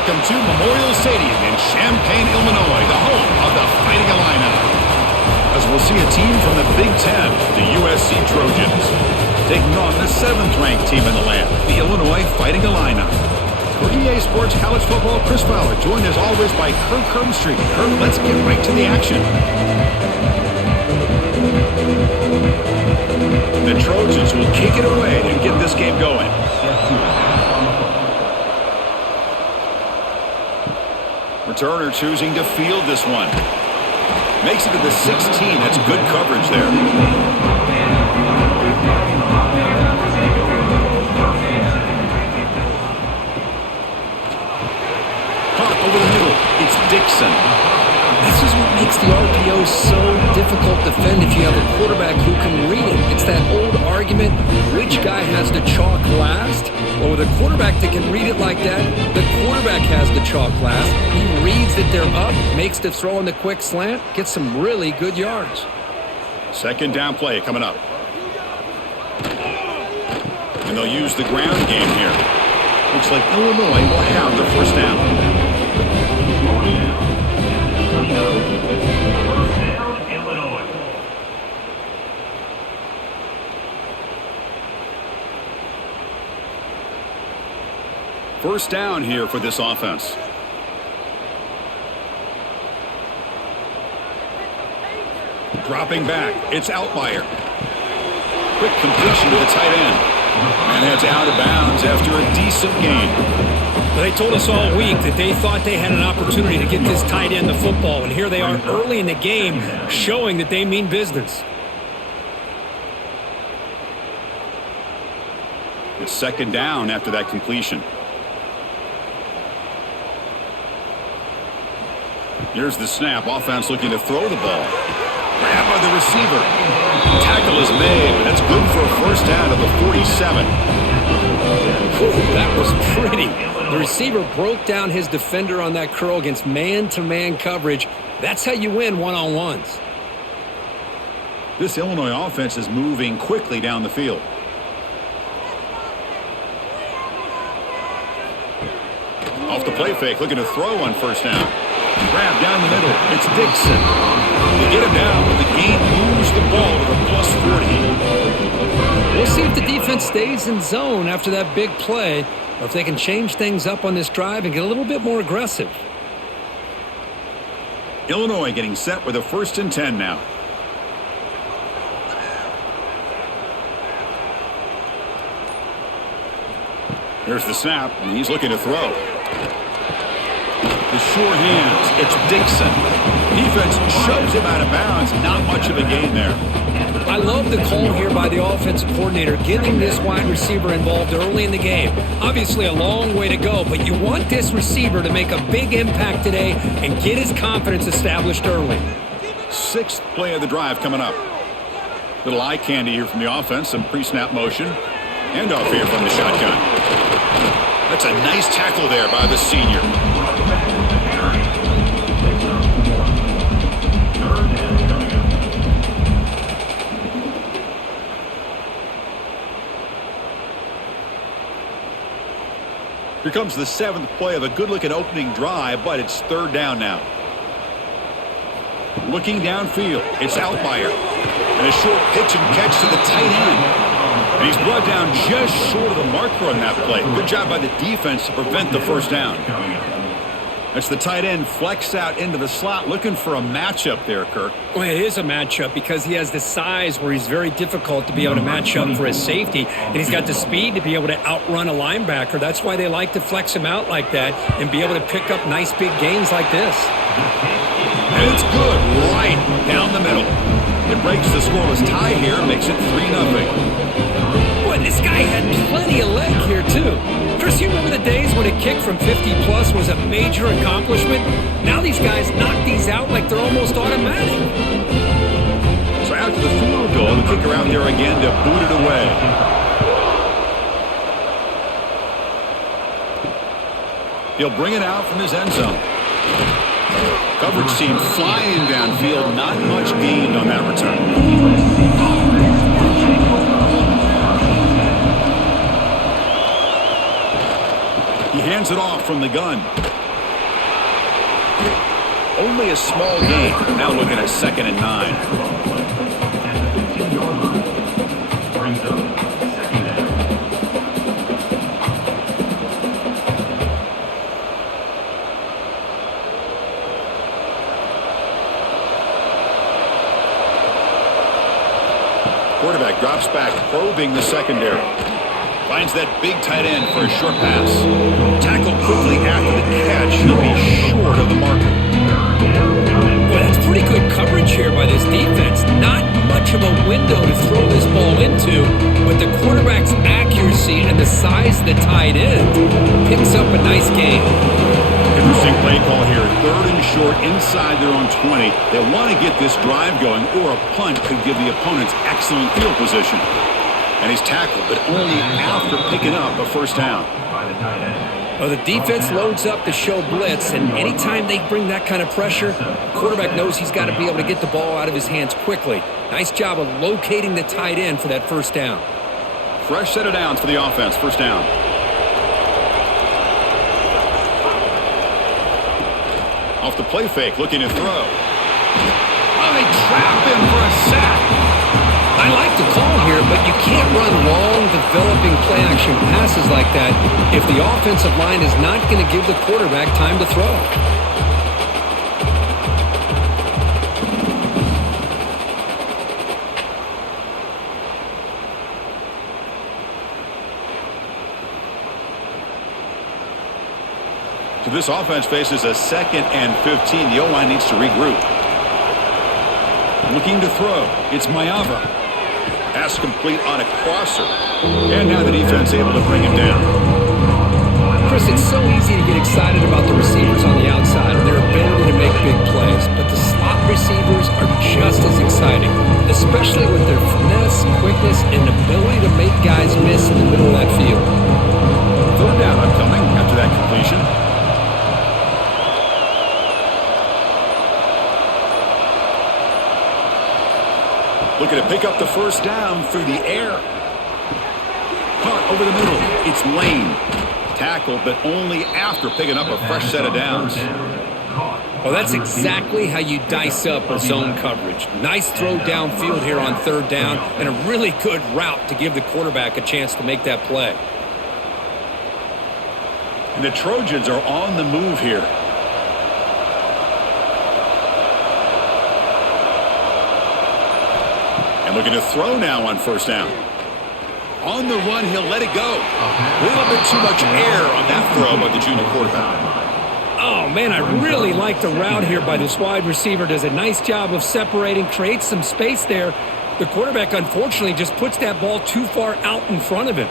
welcome to Memorial Stadium in Champaign, Illinois, the home of the Fighting Illini. As we'll see a team from the Big Ten, the USC Trojans, taking on the 7th-ranked team in the land, the Illinois Fighting Illini. For EA Sports College Football, Chris Fowler, joined as always by Kirk Hermstreet. Kirk, let's get right to the action. The Trojans will kick it away and get this game going. Returner choosing to field this one. Makes it to the 16. That's good coverage there. Pop over the middle. It's Dixon. This is what makes the RPO so difficult to defend if you have a quarterback who can read it. It's that old argument, which guy has the chalk last? Well, with a quarterback that can read it like that, the quarterback has the chalk last. He reads that they're up, makes the throw in the quick slant, gets some really good yards. Second down play coming up. And they'll use the ground game here. Looks like Illinois will have the first down. First down here for this offense. Dropping back, it's Outlier. Quick completion to the tight end. And that's out of bounds after a decent gain. They told us all week that they thought they had an opportunity to get this tight end the football, and here they are early in the game showing that they mean business. It's second down after that completion. Here's the snap. Offense looking to throw the ball. Grabbed by the receiver. Tackle is made. That's good for a first down of the 47. Whew, that was pretty. The receiver broke down his defender on that curl against man-to-man coverage. That's how you win one-on-ones. This Illinois offense is moving quickly down the field. Off the play fake, looking to throw on first down. Grab down the middle. It's Dixon. They get him down, but the game moves the ball to the plus 40. We'll see if the defense stays in zone after that big play, or if they can change things up on this drive and get a little bit more aggressive. Illinois getting set with a 1st and 10 now. Here's the snap, and he's looking to throw. The sure hands, it's Dixon. Defense shoves him out of bounds. Not much of a gain there. I love the call here by the offensive coordinator, getting this wide receiver involved early in the game. Obviously a long way to go, but you want this receiver to make a big impact today and get his confidence established early. 6th play of the drive coming up. Little eye candy here from the offense, some pre-snap motion. Handoff here from the shotgun. That's a nice tackle there by the senior. Here comes the 7th play of a good-looking opening drive, but it's 3rd down now. Looking downfield, it's Outlier. And a short pitch and catch to the tight end. And he's brought down just short of the marker on that play. Good job by the defense to prevent the first down. That's the tight end flex out into the slot, looking for a matchup there, Kirk. Well, it is a matchup because he has the size where he's very difficult to be able to match up for his safety, and he's got the speed to be able to outrun a linebacker. That's why they like to flex him out like that and be able to pick up nice big gains like this. And it's good right down the middle. It breaks the scoreless tie here, makes it 3-0. Boy, this guy had plenty of leg here, too. Chris, you remember the days when a kick from 50-plus was a major accomplishment? Now these guys knock these out like they're almost automatic. So after the field goal, the kicker out there again to boot it away. He'll bring it out from his end zone. Coverage team flying downfield, not much gained on that return. He hands it off from the gun. Only a small gain. Now looking at 2nd and 9. Quarterback drops back, probing the secondary. Finds that big tight end for a short pass. Tackled quickly after the catch. He'll be short of the marker. Well, that's pretty good coverage here by this defense. Not much of a window to throw this ball into, but the quarterback's accuracy and the size of the tight end picks up a nice gain. Interesting play call here. 3rd and short inside their own 20. They want to get this drive going, or a punt could give the opponents excellent field position. And he's tackled, but only after picking up a first down. Well, the defense loads up to show blitz, and anytime they bring that kind of pressure, the quarterback knows he's got to be able to get the ball out of his hands quickly. Nice job of locating the tight end for that first down. Fresh set of downs for the offense. First down. Off the play fake, looking to throw. Oh, they trap him for a sack. I like the call here, but you can't run long, developing play-action passes like that if the offensive line is not going to give the quarterback time to throw. So this offense faces a 2nd and 15. The O-line needs to regroup. Looking to throw. It's Mayava. Pass complete on a crosser. And now the defense able to bring him down. Chris, it's so easy to get excited about the receivers on the outside and their ability to make big plays, but the slot receivers are just as exciting, especially with their finesse, quickness, and ability to make guys miss in the middle of that field. 3rd down upcoming after that completion. Looking to pick up the first down through the air. Caught over the middle. It's Lane. Tackled, but only after picking up a fresh set of downs. Well, that's exactly how you dice up a zone coverage. Nice throw downfield here on 3rd down, and a really good route to give the quarterback a chance to make that play. And the Trojans are on the move here. And looking to throw now on first down. On the run, he'll let it go. A little bit too much air on that throw by the junior quarterback. Oh, man, I really like the route here by this wide receiver. Does a nice job of separating, creates some space there. The quarterback, unfortunately, just puts that ball too far out in front of him.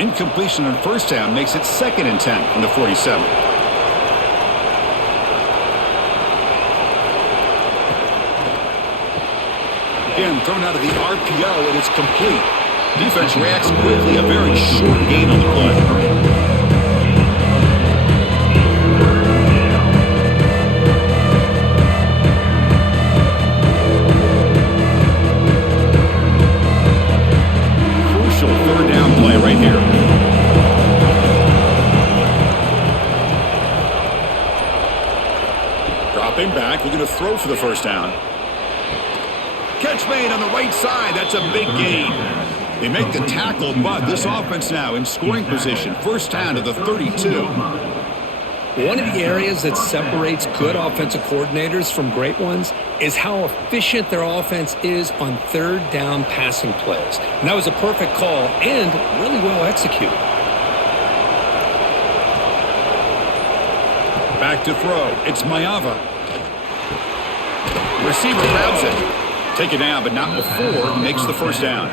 Incompletion on first down makes it 2nd and 10 from the 47. Again, thrown out of the RPO, and it's complete. Defense reacts quickly, a very short gain on the play. Crucial 3rd down play right here. Dropping back, looking to throw for the first down. Catch made on the right side. That's a big gain. They make the tackle, but this offense now in scoring position. First down to the 32. One of the areas that separates good offensive coordinators from great ones is how efficient their offense is on 3rd down passing plays. And that was a perfect call and really well executed. Back to throw. It's Mayava. Receiver grabs it. Take it down, but not before he makes the first down.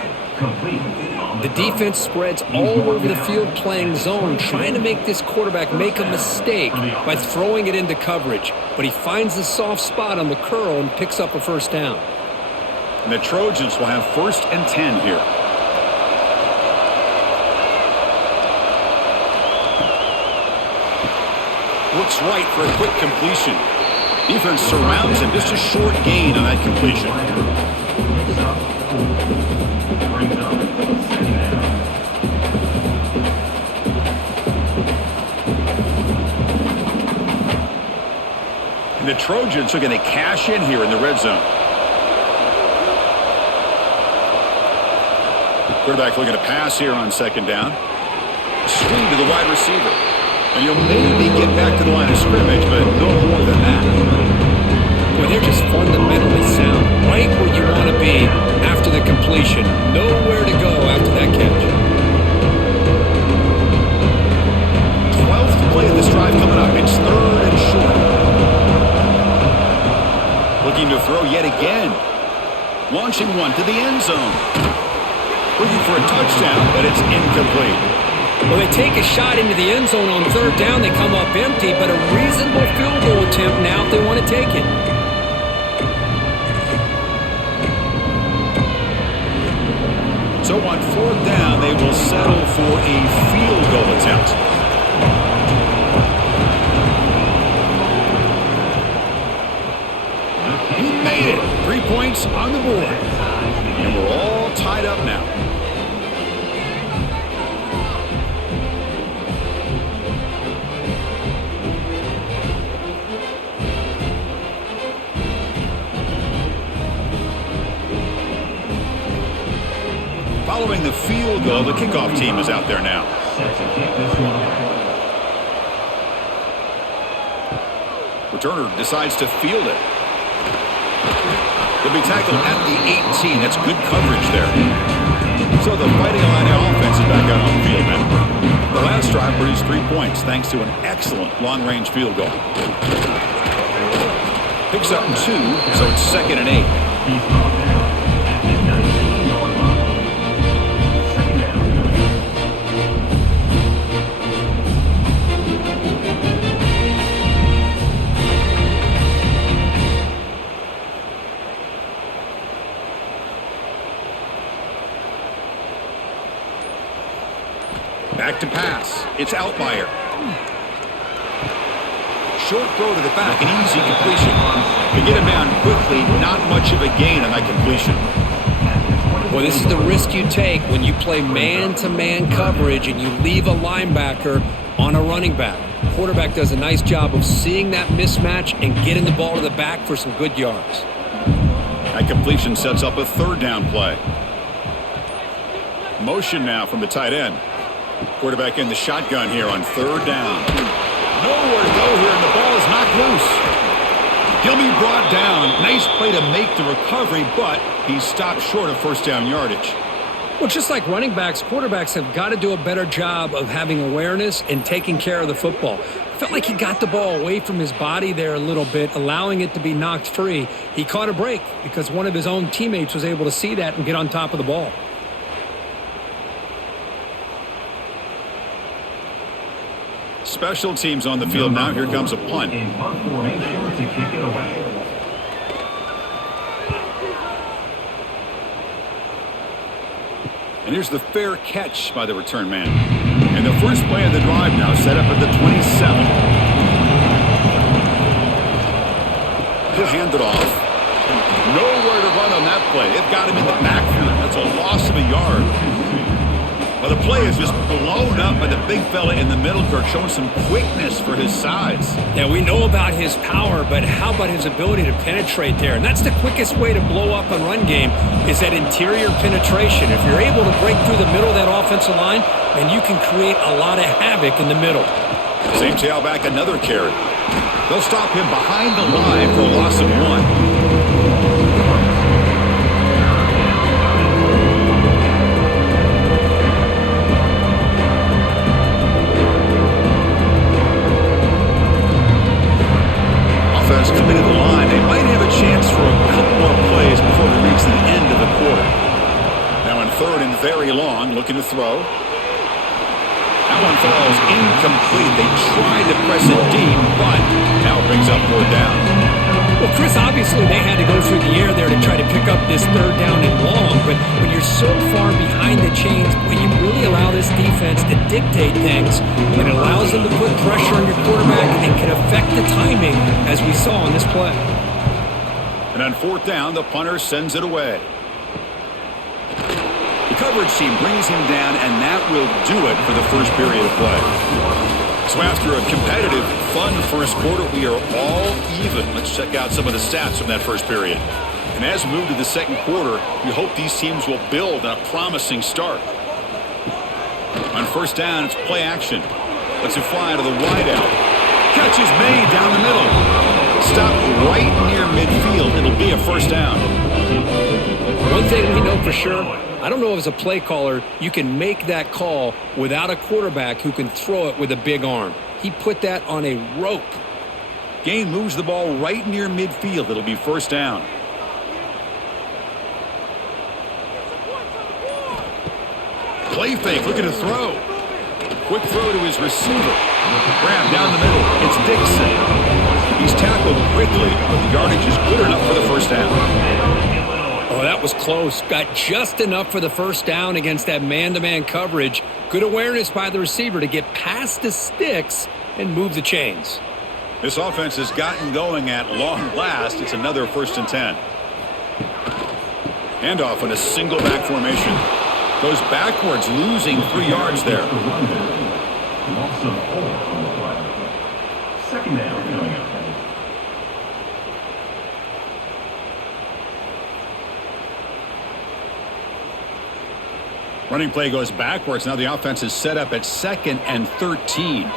The defense spreads all over the field playing zone, trying to make this quarterback make a mistake by throwing it into coverage. But he finds the soft spot on the curl and picks up a first down. And the Trojans will have 1st and 10 here. Looks right for a quick completion. Defense surrounds him. Just a short gain on that completion. And the Trojans are going to cash in here in the red zone. Quarterback looking to pass here on second down. Swing to the wide receiver. And you'll maybe get back to the line of scrimmage, but no more than that. Boy, they're just fundamentally sound. Right where you want to be after the completion. Nowhere to go after that catch. 12th play of this drive coming up. It's third and short. Looking to throw yet again. Launching one to the end zone. Looking for a touchdown, but it's incomplete. Well, they take a shot into the end zone on third down. They come up empty, but a reasonable field goal attempt now if they want to take it. So on fourth down, they will settle for a field goal attempt. He made it. 3 points on the board. And we're all tied up now. Following the field goal, the kickoff team is out there now. Returner decides to field it. He'll be tackled at the 18. That's good coverage there. So the Fighting Illini offense is back out on the field now. The last drive produced 3 points thanks to an excellent long-range field goal. Picks up 2, so it's 2nd and 8. Back to pass. It's Outlier. Short throw to the back, an easy completion. To get him down quickly, not much of a gain on that completion. Well, this is the risk you take when you play man-to-man coverage and you leave a linebacker on a running back. Quarterback does a nice job of seeing that mismatch and getting the ball to the back for some good yards. That completion sets up a third down play. Motion now from the tight end. Quarterback in the shotgun here on third down. Nowhere to go here, and the ball is knocked loose. He'll be brought down. Nice play to make the recovery, but he's stopped short of first down yardage. Well, just like running backs, quarterbacks have got to do a better job of having awareness and taking care of the football. Felt like he got the ball away from his body there a little bit, allowing it to be knocked free. He caught a break because one of his own teammates was able to see that and get on top of the ball. Special teams on the field now. Here comes a punt. In punt formation to kick it away. And here's the fair catch by the return man. And the first play of the drive now set up at the 27. He'll hand it off. Nowhere to run on that play. They've got him in the backfield. That's a loss of a yard. Well, the play is just blown up by the big fella in the middle, Kirk, showing some quickness for his size. Yeah, we know about his power, but how about his ability to penetrate there? And that's the quickest way to blow up a run game is that interior penetration. If you're able to break through the middle of that offensive line, then you can create a lot of havoc in the middle. Same tailback, another carry. They'll stop him behind the line for a loss of 1. Coming to the line, they might have a chance for a couple more plays before they reach the end of the quarter. Now in third and very long, looking to throw. That one falls incomplete. They tried to press it deep, but now it brings up fourth down. Well, Chris, obviously they had to go through the air there to try to pick up this third down and long, but when you're so far behind the chains, when you really allow this defense to dictate things, it allows them to put pressure on your quarterback and can affect the timing, as we saw on this play. And on fourth down, the punter sends it away. The coverage team brings him down, and that will do it for the first period of play. So after a competitive, fun first quarter, we are all even. Let's check out some of the stats from that first period. And as we move to the second quarter, we hope these teams will build on a promising start. On first down, it's play action. Lets it fly to the wideout. Catch is made down the middle. Stop right near midfield. It'll be a first down. One thing we know for sure, I don't know if as a play caller you can make that call without a quarterback who can throw it with a big arm. He put that on a rope. Gain moves the ball right near midfield. It'll be first down. Play fake, looking to throw. Quick throw to his receiver. Grab down the middle. It's Dixon. He's tackled quickly, but the yardage is good enough for the first down. Oh, that was close. Got just enough for the first down against that man-to-man coverage. Good awareness by the receiver to get past the sticks and move the chains. This offense has gotten going at long last. It's another 1st and 10. Handoff in a single back formation. Goes backwards, losing 3 yards there. Loss of 4 on the play. Second down coming up. Running play goes backwards. Now the offense is set up at 2nd and 13.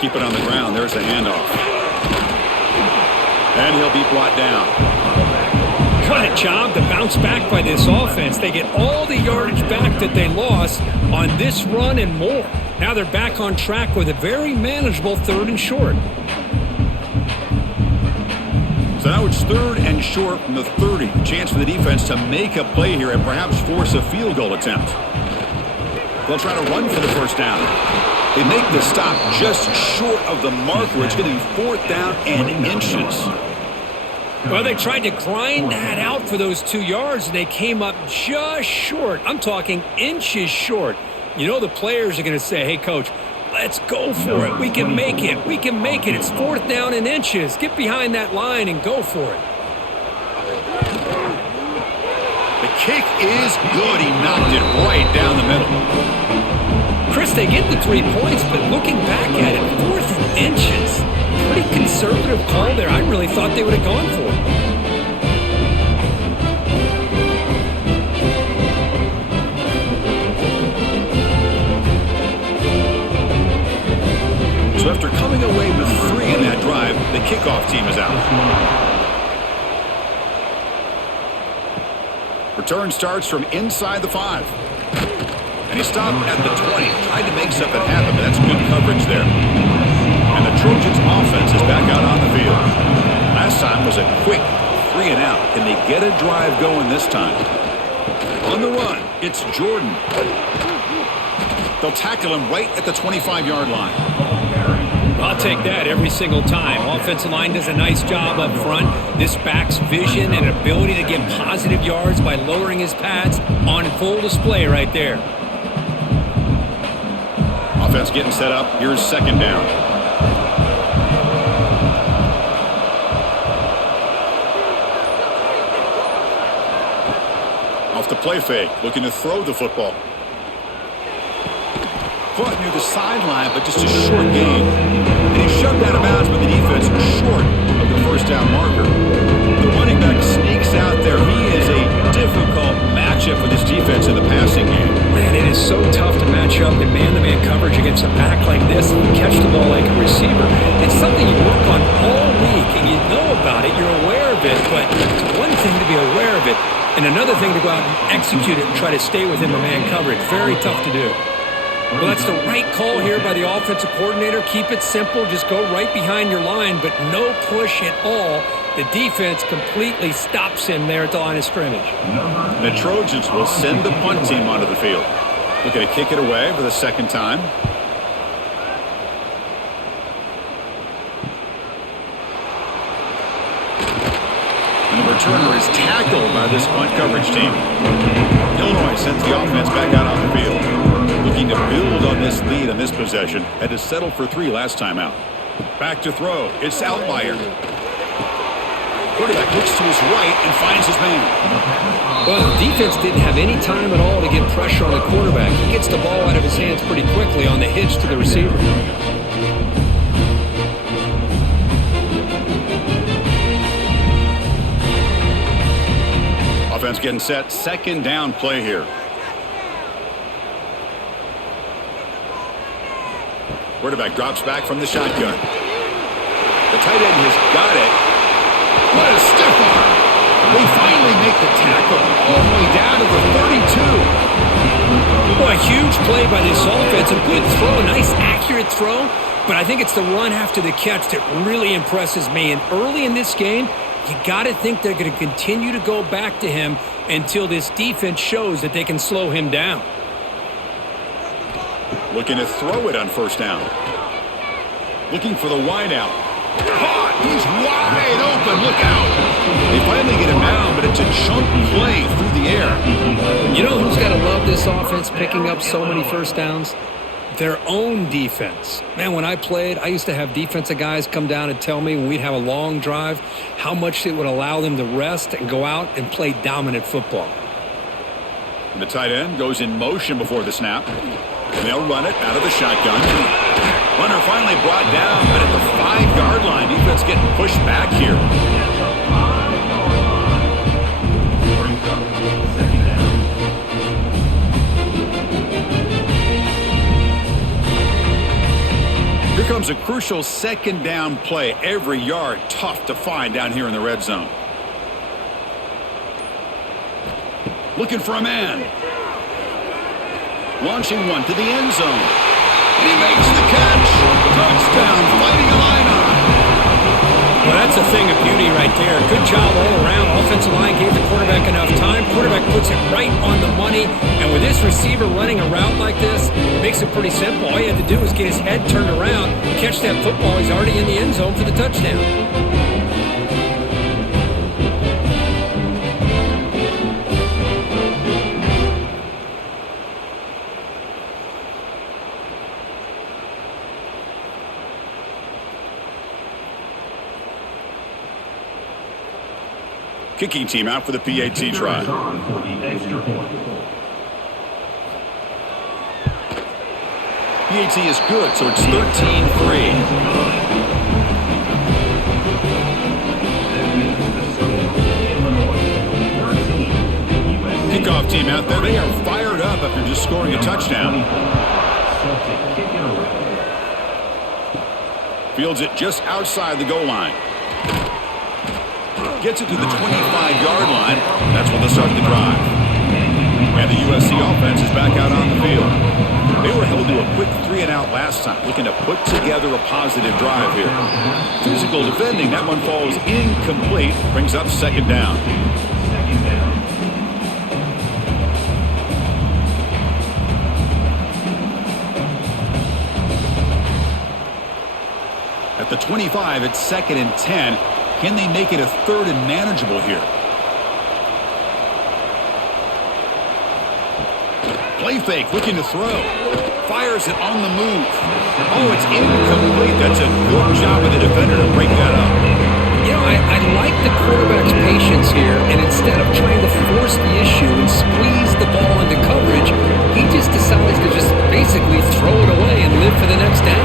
Keep it on the ground. There's the handoff. And he'll be brought down. What a job to bounce back by this offense. They get all the yardage back that they lost on this run and more. Now they're back on track with a very manageable 3rd and short. So now it's 3rd and short from the 30. Chance for the defense to make a play here and perhaps force a field goal attempt. They'll try to run for the first down. They make the stop just short of the marker. It's going to be 4th down and inches. Well, they tried to grind that out for those 2 yards, and they came up just short. I'm talking inches short. You know the players are going to say, hey, Coach, let's go for it. We can make it. We can make it. It's 4th down and inches. Get behind that line and go for it. The kick is good. He knocked it right down the middle. Chris, they get the 3 points, but looking back at it, 4th and inches. Pretty conservative call there. I really thought they would have gone for it. So after coming away with 3 in that drive, the kickoff team is out. Return starts from inside the 5. And he stopped at the 20. Tried to make something happen, but that's good coverage there. And the Trojans offense is back out on the field. Last time was a quick 3 and out. Can they get a drive going this time? On the run, it's Jordan. They'll tackle him right at the 25-yard line. I'll take that every single time. Offensive line does a nice job up front. This back's vision and ability to get positive yards by lowering his pads on full display right there. Offense getting set up. Here's 2nd down. Off the play fake, looking to throw the football. Caught near the sideline, but just a short gain. And he's shoved out of bounds with the defense short of the first down marker. The running back sneaks out there. He is a difficult matchup for this defense in the passing game. Man, it is so tough to match up in man-to-man coverage against a back like this and catch the ball like a receiver. It's something you work on all week, and you know about it. You're aware of it, but it's one thing to be aware of it, and another thing to go out and execute it and try to stay within the man coverage. Very tough to do. Well, that's the right call here by the offensive coordinator. Keep it simple. Just go right behind your line, but no push at all. The defense completely stops him there at the line of scrimmage. The Trojans will send the punt team onto the field. Looking to kick it away for the 2nd time. And the returner is tackled by this punt coverage team. Illinois sends the offense back out on the field. Looking to build on this lead on this possession. Had to settle for 3 last time out. Back to throw. It's Outlier. Quarterback looks to his right and finds his man. Well, the defense didn't have any time at all to get pressure on the quarterback. He gets the ball out of his hands pretty quickly on the hitch to the receiver. Offense getting set. Second down play here. Quarterback drops back from the shotgun. The tight end has got it. What a stiff arm. They finally make the tackle all the way down to the 32. Boy, a huge play by this offense. A good throw, a nice accurate throw. But I think it's the run after the catch that really impresses me. And early in this game, you got to think they're going to continue to go back to him until this defense shows that they can slow him down. Looking to throw it on first down. Looking for the wide out. Caught! He's wide open. Look out. They finally get him down, but it's a chunk play through the air. You know who's got to love this offense picking up so many first downs? Their own defense. Man, when I played, I used to have defensive guys come down and tell me when we'd have a long drive how much it would allow them to rest and go out and play dominant football. The tight end goes in motion before the snap. And they'll run it out of the shotgun. Runner finally brought down, but at the 5-yard line, defense getting pushed back here. Here comes a crucial second down play. Every yard tough to find down here in the red zone. Looking for a man. Launching one to the end zone. And he makes the catch. Touchdown, Fighting Illini. Well, that's a thing of beauty right there. Good job all around. Offensive line gave the quarterback enough time. Quarterback puts it right on the money. And with this receiver running a route like this, it makes it pretty simple. All you have to do is get his head turned around, catch that football. He's already in the end zone for the touchdown. Kicking team out for the PAT try. PAT is good, so it's 13-3. Kickoff team out there. They are fired up after just scoring a touchdown. Fields it just outside the goal line. Gets it to the 25-yard line. That's when they'll start the drive. And the USC offense is back out on the field. They were held to a quick 3-and-out last time, looking to put together a positive drive here. Physical defending, that one falls incomplete, brings up second down. At the 25, it's 2nd and 10. Can they make it a 3rd and manageable here? Play fake, looking to throw. Fires it on the move. Oh, it's incomplete. That's a good job of the defender to break that up. You know, I like the quarterback's patience here, and instead of trying to force the issue and squeeze the ball into coverage, he just decides to just basically throw it away and live for the next down.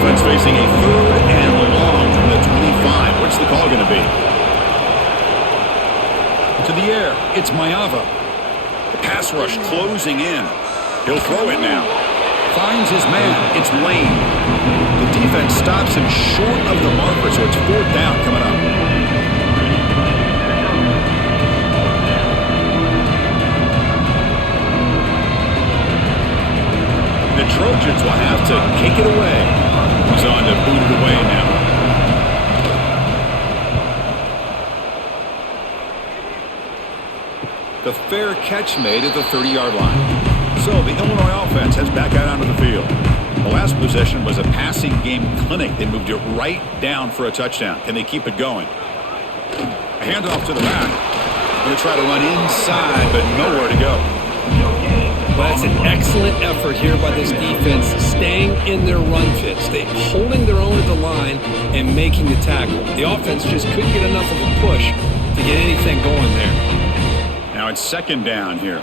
Offense facing a 3rd and long from the 25. What's the call going to be? To the air, it's Mayava. The pass rush closing in. He'll throw it now. Finds his man. It's Lane. The defense stops him short of the marker, so it's 4th down coming up. The Trojans will have to kick it away. He's on to boot it away now. The fair catch made at the 30-yard line. So the Illinois offense heads back out onto the field. The last possession was a passing game clinic. They moved it right down for a touchdown. Can they keep it going? A handoff to the back. Going to try to run inside, but nowhere to go. Well, that's an excellent effort here by this defense, staying in their run fit, holding their own at the line and making the tackle. The offense just couldn't get enough of a push to get anything going there. Now it's second down here.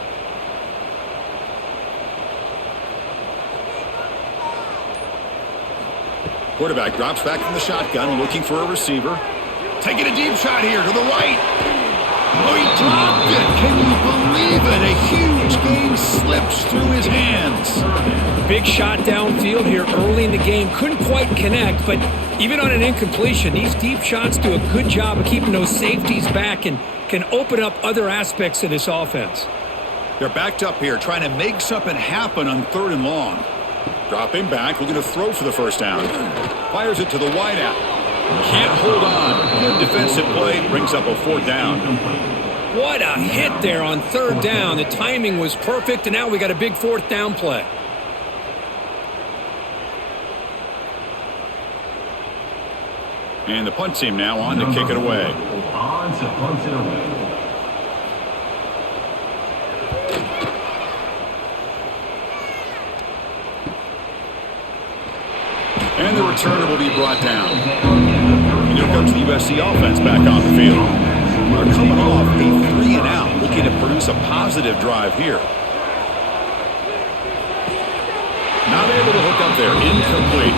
Quarterback drops back from the shotgun, looking for a receiver. Taking a deep shot here to the right. Oh, he dropped it. Can you believe it? A huge game slips through his hands. Big shot downfield here early in the game. Couldn't quite connect, but even on an incompletion, these deep shots do a good job of keeping those safeties back and can open up other aspects of this offense. They're backed up here, trying to make something happen on 3rd and long. Dropping back, looking to throw for the first down. Fires it to the wideout. Can't hold on. Good defensive play, brings up a 4th down. What a hit there on 3rd down. The timing was perfect, and now we got a big 4th down play. And the punt team now on to kick it away. On to punt it away. And the returner will be brought down. And here comes the USC offense back on the field. They're coming off a 3-and-out, looking to produce a positive drive here. Not able to hook up there. Incomplete.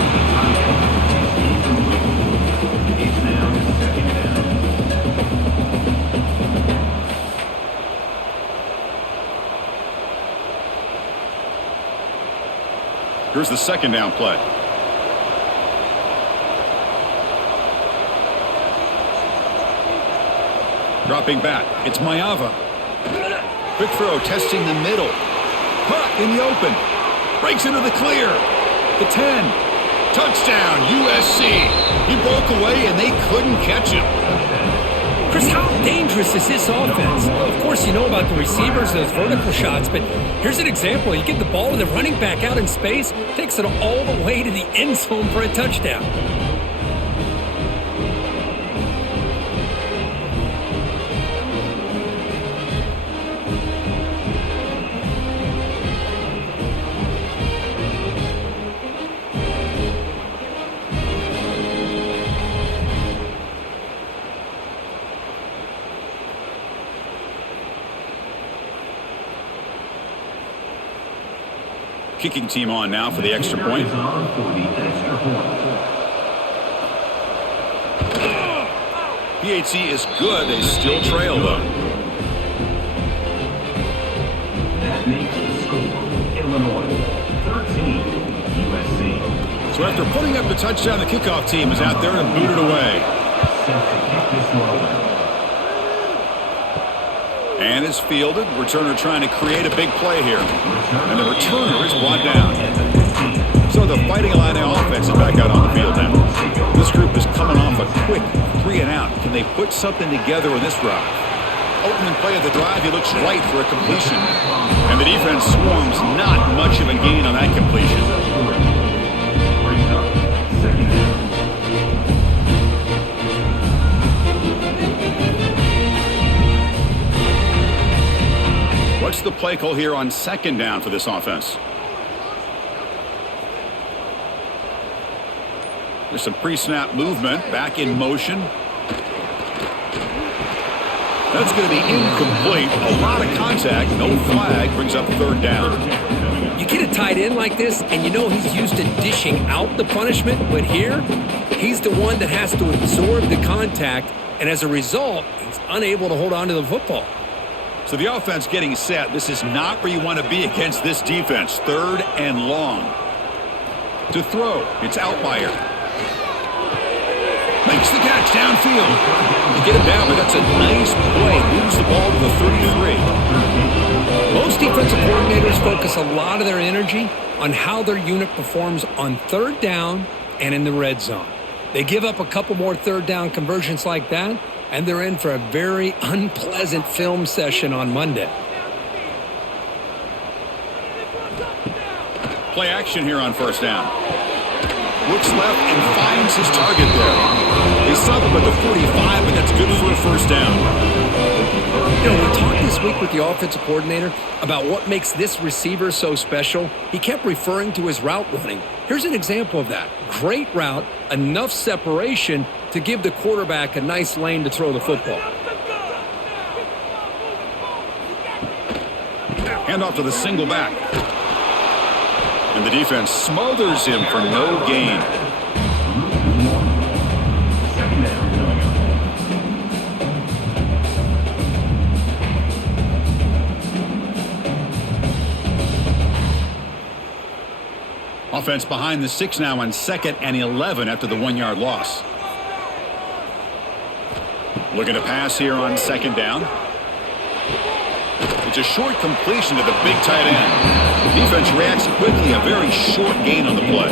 Here's the 2nd down play. Dropping back, it's Mayava. Quick throw, testing the middle. Caught in the open. Breaks into the clear. The 10. Touchdown, USC. He broke away and they couldn't catch him. Chris, how dangerous is this offense? Well, of course, you know about the receivers, those vertical shots, but here's an example. You get the ball to the running back out in space, takes it all the way to the end zone for a touchdown. Kicking team on now for the extra point. PHC is good. They still trail, though. That makes the score Illinois 13, USC. So after putting up the touchdown, the kickoff team is out there and booted away. Set to kick this one away. And is fielded. Returner trying to create a big play here. And the returner is brought down. So the Fighting Illini offense is back out on the field now. This group is coming off a quick 3-and-out. Can they put something together in this drive? Opening play of the drive, he looks right for a completion. And the defense swarms, not much of a gain on that completion. Second down. What's the play call here on 2nd down for this offense? There's some pre-snap movement, back in motion. That's going to be incomplete. A lot of contact, no flag, brings up 3rd down. You get a tight end like this, and you know he's used to dishing out the punishment, but here, he's the one that has to absorb the contact, and as a result, he's unable to hold on to the football. So the offense getting set. This is not where you want to be against this defense. 3rd and long. To throw, it's Outlier. Makes the catch downfield. You get it down, but that's a nice play. Moves the ball to the 33. Most defensive coordinators focus a lot of their energy on how their unit performs on 3rd down and in the red zone. They give up a couple more 3rd down conversions like that, and they're in for a very unpleasant film session on Monday. Play action here on 1st down. Looks left and finds his target there. They stop him at the 45, but that's good for a 1st down. You know, we talked this week with the offensive coordinator about what makes this receiver so special. He kept referring to his route running. Here's an example of that. Great route, enough separation to give the quarterback a nice lane to throw the football. Hand off to the single back. And the defense smothers him for no gain. Second down coming up. Offense behind the 6 now on 2nd and 11 after the 1-yard loss. Looking to pass here on 2nd down. It's a short completion to the big tight end. Defense reacts quickly, a very short gain on the play.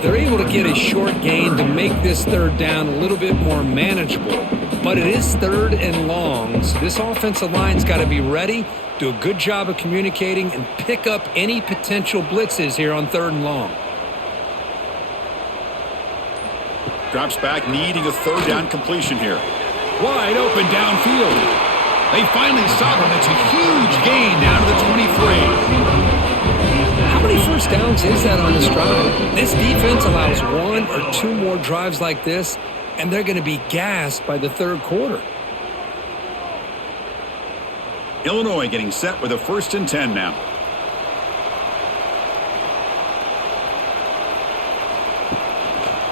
They're able to get a short gain to make this 3rd down a little bit more manageable. But it is 3rd and long, so this offensive line's got to be ready, do a good job of communicating, and pick up any potential blitzes here on 3rd and long. Drops back, needing a 3rd down completion here. Wide open downfield. They finally stop him. It's a huge gain down to the 23. How many first downs is that on this drive? This defense allows 1 or 2 more drives like this, and they're going to be gassed by the 3rd quarter. Illinois getting set with a 1st and 10 now.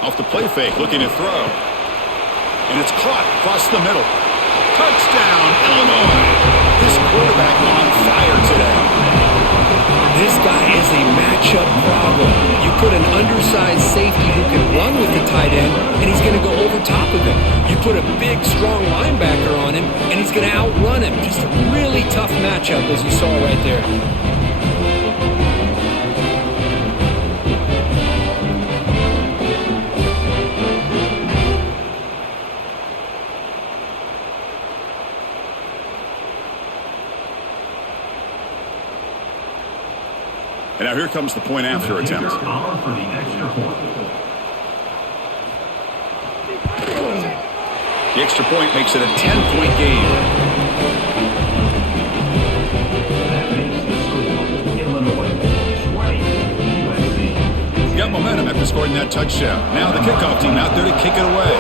Off the play fake, looking to throw. And it's caught across the middle. Touchdown, Illinois. This quarterback on fire today. This guy is a matchup problem. You put an undersized safety who can run with the tight end, and he's going to go over top of him. You put a big, strong linebacker on him, and he's going to outrun him. Just a really tough matchup, as you saw right there. And now here comes the point after attempt. For the extra point. The extra point makes it a 10-point game. That makes the score Illinois 20, USC. Got momentum after scoring that touchdown. Now the kickoff team out there to kick it away.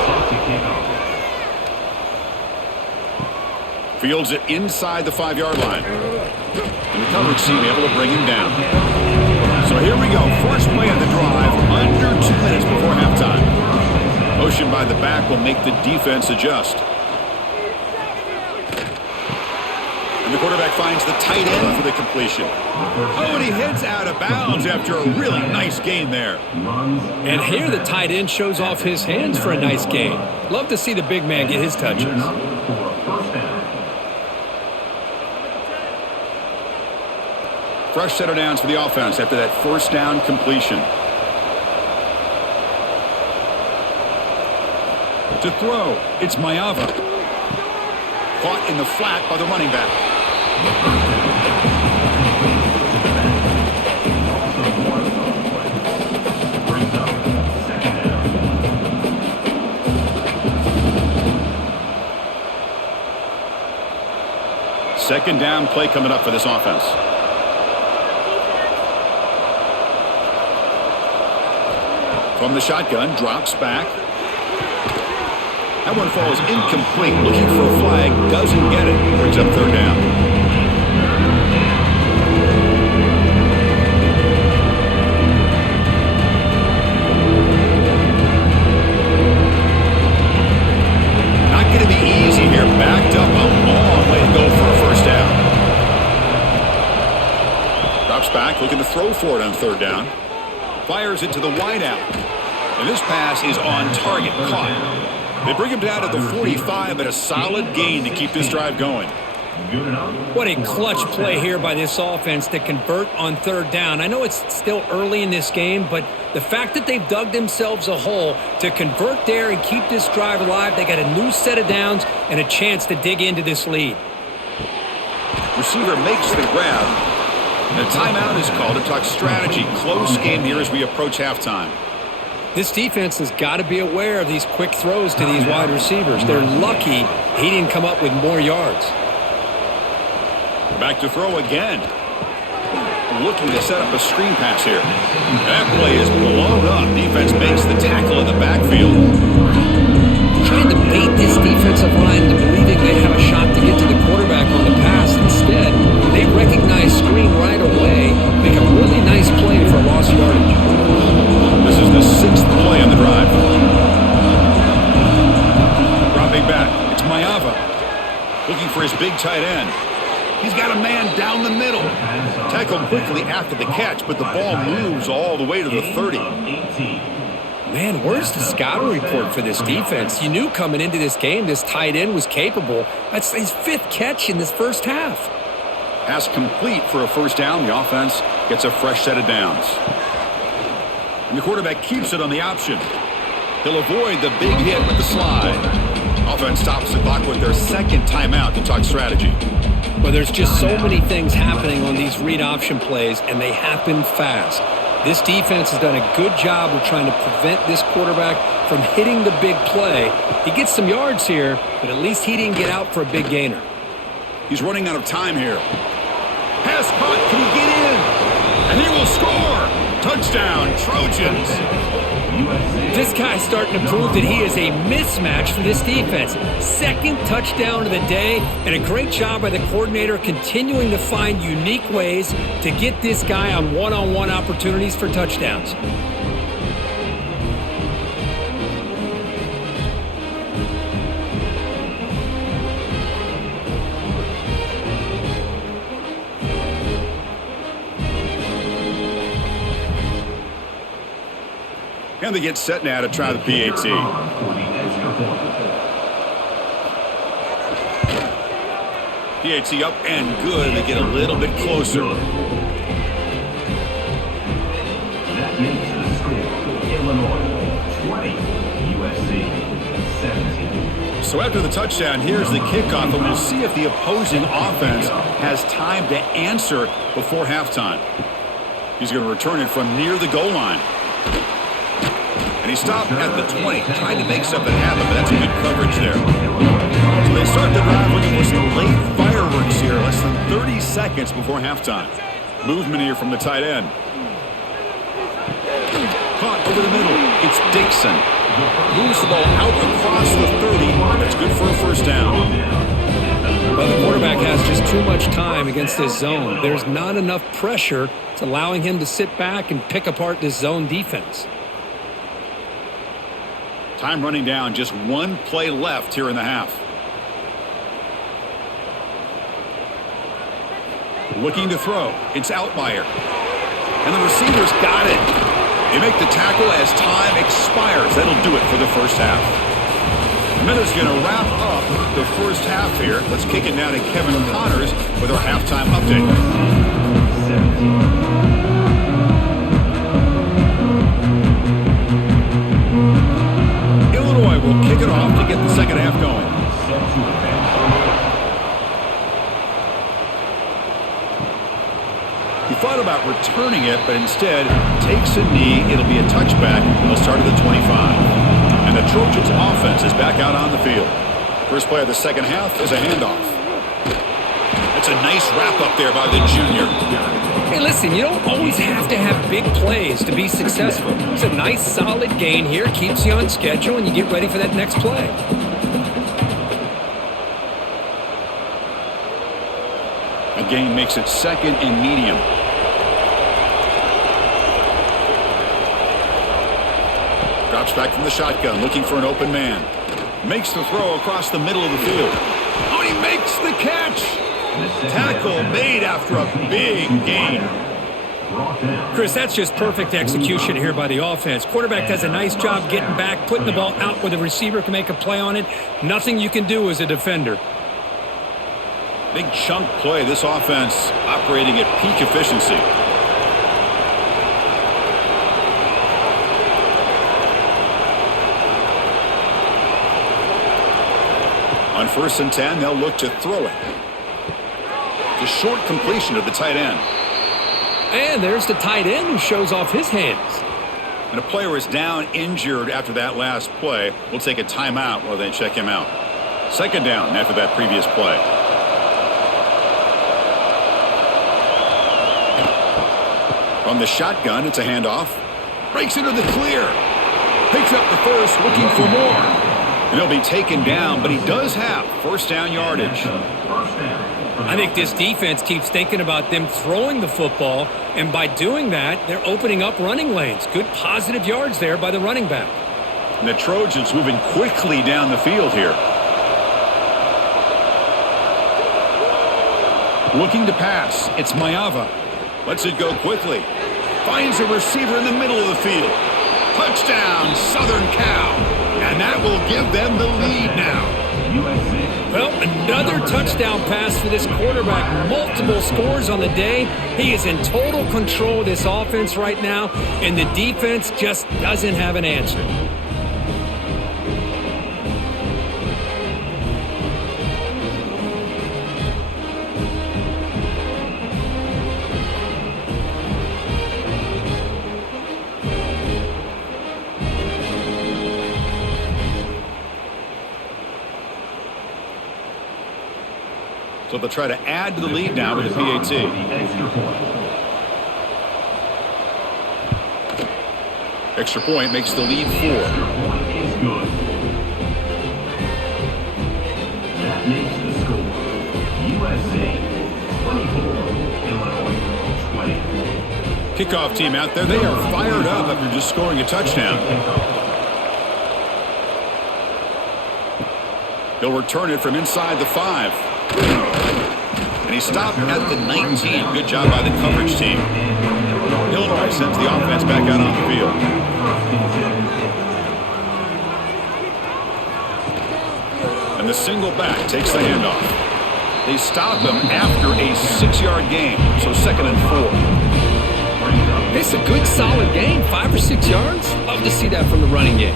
Fields it inside the 5-yard line. And the coverage team able to bring him down. So here we go. First play of the drive, under 2 minutes before halftime. Motion by the back will make the defense adjust. And the quarterback finds the tight end for the completion. Oh, and he heads out of bounds after a really nice gain there. And here the tight end shows off his hands for a nice gain. Love to see the big man get his touches. Fresh set of downs for the offense after that 1st down completion. To throw, it's Mayava. Caught in the flat by the running back. Second down play coming up for this offense. From the shotgun, drops back. That one falls incomplete. Looking for a flag, doesn't get it. Brings up 3rd down. Not going to be easy here. Backed up a long way to go for a 1st down. Drops back, looking to throw for it on 3rd down. Fires it to the wideout. And this pass is on target, caught. They bring him down to the 45, but a solid gain to keep this drive going. What a clutch play here by this offense to convert on 3rd down. I know it's still early in this game, but the fact that they've dug themselves a hole to convert there and keep this drive alive, they got a new set of downs and a chance to dig into this lead. Receiver makes the grab. And a timeout is called to talk strategy. Close game here as we approach halftime. This defense has got to be aware of these quick throws to these wide receivers. They're lucky He didn't come up with more yards. Back to throw again. Looking to set up a screen pass here. That play is blown up. Defense makes the tackle in the backfield. Trying to bait this defensive line into believing they have a shot to get to the quarterback on the pass. Instead, they recognize screen right away, make a really nice play for lost yardage. This is the 6th play on the drive. Dropping back. It's Mayava. Looking for his big tight end. He's got a man down the middle. Tackled quickly after the catch, but the ball moves all the way to the 30. Man, where's the scouting report for this defense? You knew coming into this game this tight end was capable. That's his 5th catch in this first half. Pass complete for a first down. The offense gets a fresh set of downs. And the quarterback keeps it on the option. He'll avoid the big hit with the slide. Offense stops the clock with their 2nd timeout to talk strategy. Well, there's just so many things happening on these read option plays, and they happen fast. This defense has done a good job of trying to prevent this quarterback from hitting the big play. He gets some yards here, but at least he didn't get out for a big gainer. He's running out of time here. Pass caught. Can he get in? And he will score. Touchdown, Trojans. This guy's starting to prove that he is a mismatch for this defense. 2nd touchdown of the day, and a great job by the coordinator continuing to find unique ways to get this guy on one-on-one opportunities for touchdowns. And they get set now to try the PAT. PAT up and good. They get a little bit closer. That makes the score Illinois 20, USC 17. So after the touchdown, here's the kickoff, and we'll see if the opposing offense has time to answer before halftime. He's going to return it from near the goal line. And he stopped at the 20, trying to make something happen, but that's a good coverage there. So they start the drive looking for some late fireworks here, less than 30 seconds before halftime. Movement here from the tight end. Caught over the middle. It's Dixon. Moves the ball out across the 30. That's good for a first down. Well, the quarterback has just too much time against this zone. There's not enough pressure. It's allowing him to sit back and pick apart this zone defense. Time running down, just 1 play left here in the half. Looking to throw. It's Outlier. And the receiver's got it. They make the tackle as time expires. That'll do it for the first half. And then it's going to wrap up the first half here. Let's kick it now to Kevin Connors with our halftime update. Illinois will kick it off to get the second half going. He thought about returning it, but instead takes a knee. It'll be a touchback. They'll start at the 25. And the Trojans offense is back out on the field. First play of the second half is a handoff. That's a nice wrap-up there by the junior. Hey, listen, you don't always have to have big plays to be successful. It's a nice, solid gain here. Keeps you on schedule, and you get ready for that next play. A gain makes it second and medium. Drops back from the shotgun, looking for an open man. Makes the throw across the middle of the field. Oh, he makes the catch! Tackle made after a big gain. Chris, that's just perfect execution here by the offense. Quarterback does a nice job getting back, putting the ball out where the receiver can make a play on it. Nothing you can do as a defender. Big chunk play. This offense operating at peak efficiency. On 1st and 10, they'll look to throw it. The short completion of the tight end. And there's the tight end who shows off his hands. And a player is down injured after that last play. We'll take a timeout while they check him out. Second down after that previous play. From the shotgun, it's a handoff. Breaks into the clear. Picks up the first, looking for more. And he'll be taken down, but he does have first down yardage. I think this defense keeps thinking about them throwing the football, and by doing that, they're opening up running lanes. Good positive yards there by the running back. And the Trojans moving quickly down the field here. Looking to pass. It's Mayava. Lets it go quickly. Finds a receiver in the middle of the field. Touchdown, Southern Cal. And that will give them the lead now. Well, another touchdown pass for this quarterback. Multiple scores on the day. He is in total control of this offense right now, and the defense just doesn't have an answer. So they'll try to add to the lead now with the PAT. Extra point makes the lead 4. That makes the score USC 24, Illinois 20. Kickoff team out there. They are fired up after just scoring a touchdown. He'll return it from inside the 5. And he stopped at the 19. Good job by the coverage team. Illinois sends the offense back out on the field. And the single back takes the handoff. They stop him after a 6-yard gain. So 2nd and 4. It's a good, solid game. 5 or 6 yards. Love to see that from the running game.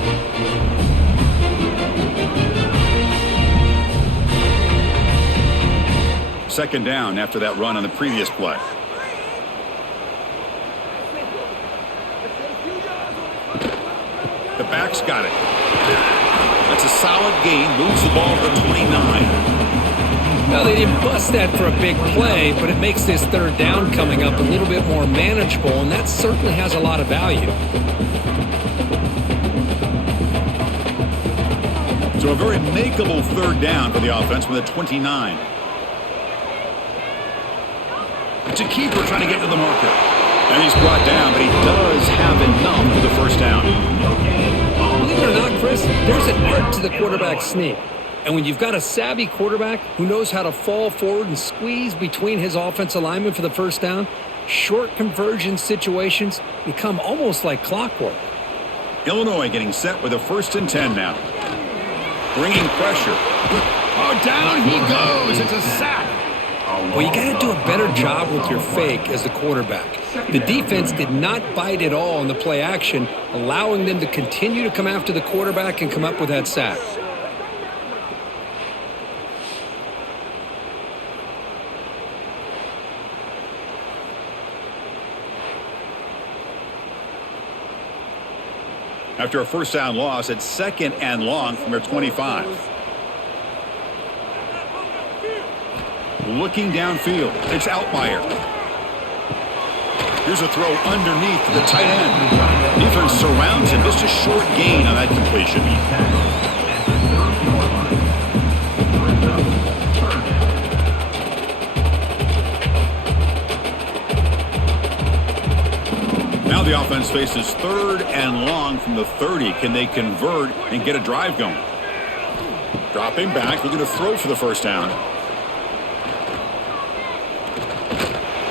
Second down after that run on the previous play. The back's got it. That's a solid gain. Moves the ball to the 29. Well, they didn't bust that for a big play, but it makes this third down coming up a little bit more manageable, and that certainly has a lot of value. So a very makeable third down for the offense with a 29. It's a keeper trying to get to the marker. And he's brought down, but he does have enough for the first down. Believe it or not, Chris, there's an art to the quarterback sneak. And when you've got a savvy quarterback who knows how to fall forward and squeeze between his offensive linemen for the first down, short conversion situations become almost like clockwork. Illinois getting set with a 1st and 10 now. Bringing pressure. Oh, down he goes. It's a sack. Well, you got to do a better job with your fake as the quarterback. The defense did not bite at all on the play action, allowing them to continue to come after the quarterback and come up with that sack. After a first down loss, it's 2nd and long from their 25. Looking downfield, it's Outlier. Here's a throw underneath to the tight end. Defense surrounds him, just a short gain on that completion. Now the offense faces 3rd and long from the 30. Can they convert and get a drive going? Dropping back, looking to throw for the first down.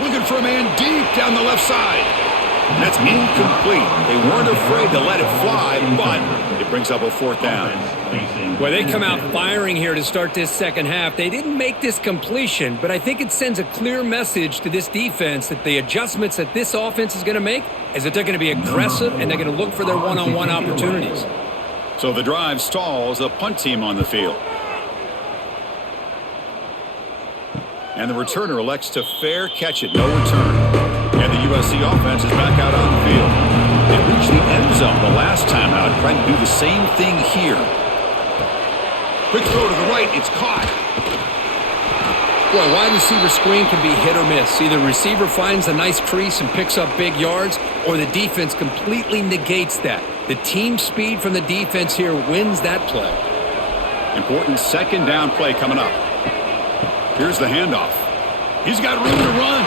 Looking for a man deep down the left side. That's incomplete. They weren't afraid to let it fly, but it brings up a 4th down. Well, they come out firing here to start this second half. They didn't make this completion, but I think it sends a clear message to this defense that the adjustments that this offense is going to make is that they're going to be aggressive and they're going to look for their one-on-one opportunities. So the drive stalls, the punt team on the field. And the returner elects to fair catch it, no return. And the USC offense is back out on the field. They reached the end zone the last time out, trying to do the same thing here. Quick throw to the right. It's caught. Boy, wide receiver screen can be hit or miss. Either the receiver finds a nice crease and picks up big yards, or the defense completely negates that. The team speed from the defense here wins that play. Important second down play coming up. Here's the handoff. He's got room to run.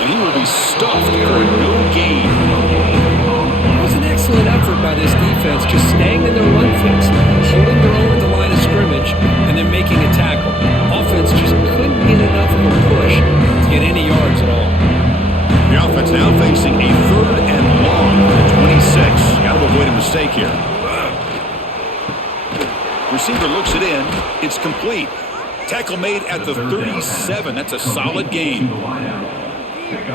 And he will be stuffed for no gain. It was an excellent effort by this defense, just staying in their run fence, holding their own at the line of scrimmage, and then making a tackle. Offense just couldn't get enough of a push to get any yards at all. The offense now facing a 3rd and long at 26. Got to avoid a mistake here. Receiver looks it in. It's complete. Tackle made at the 37. That's a solid gain.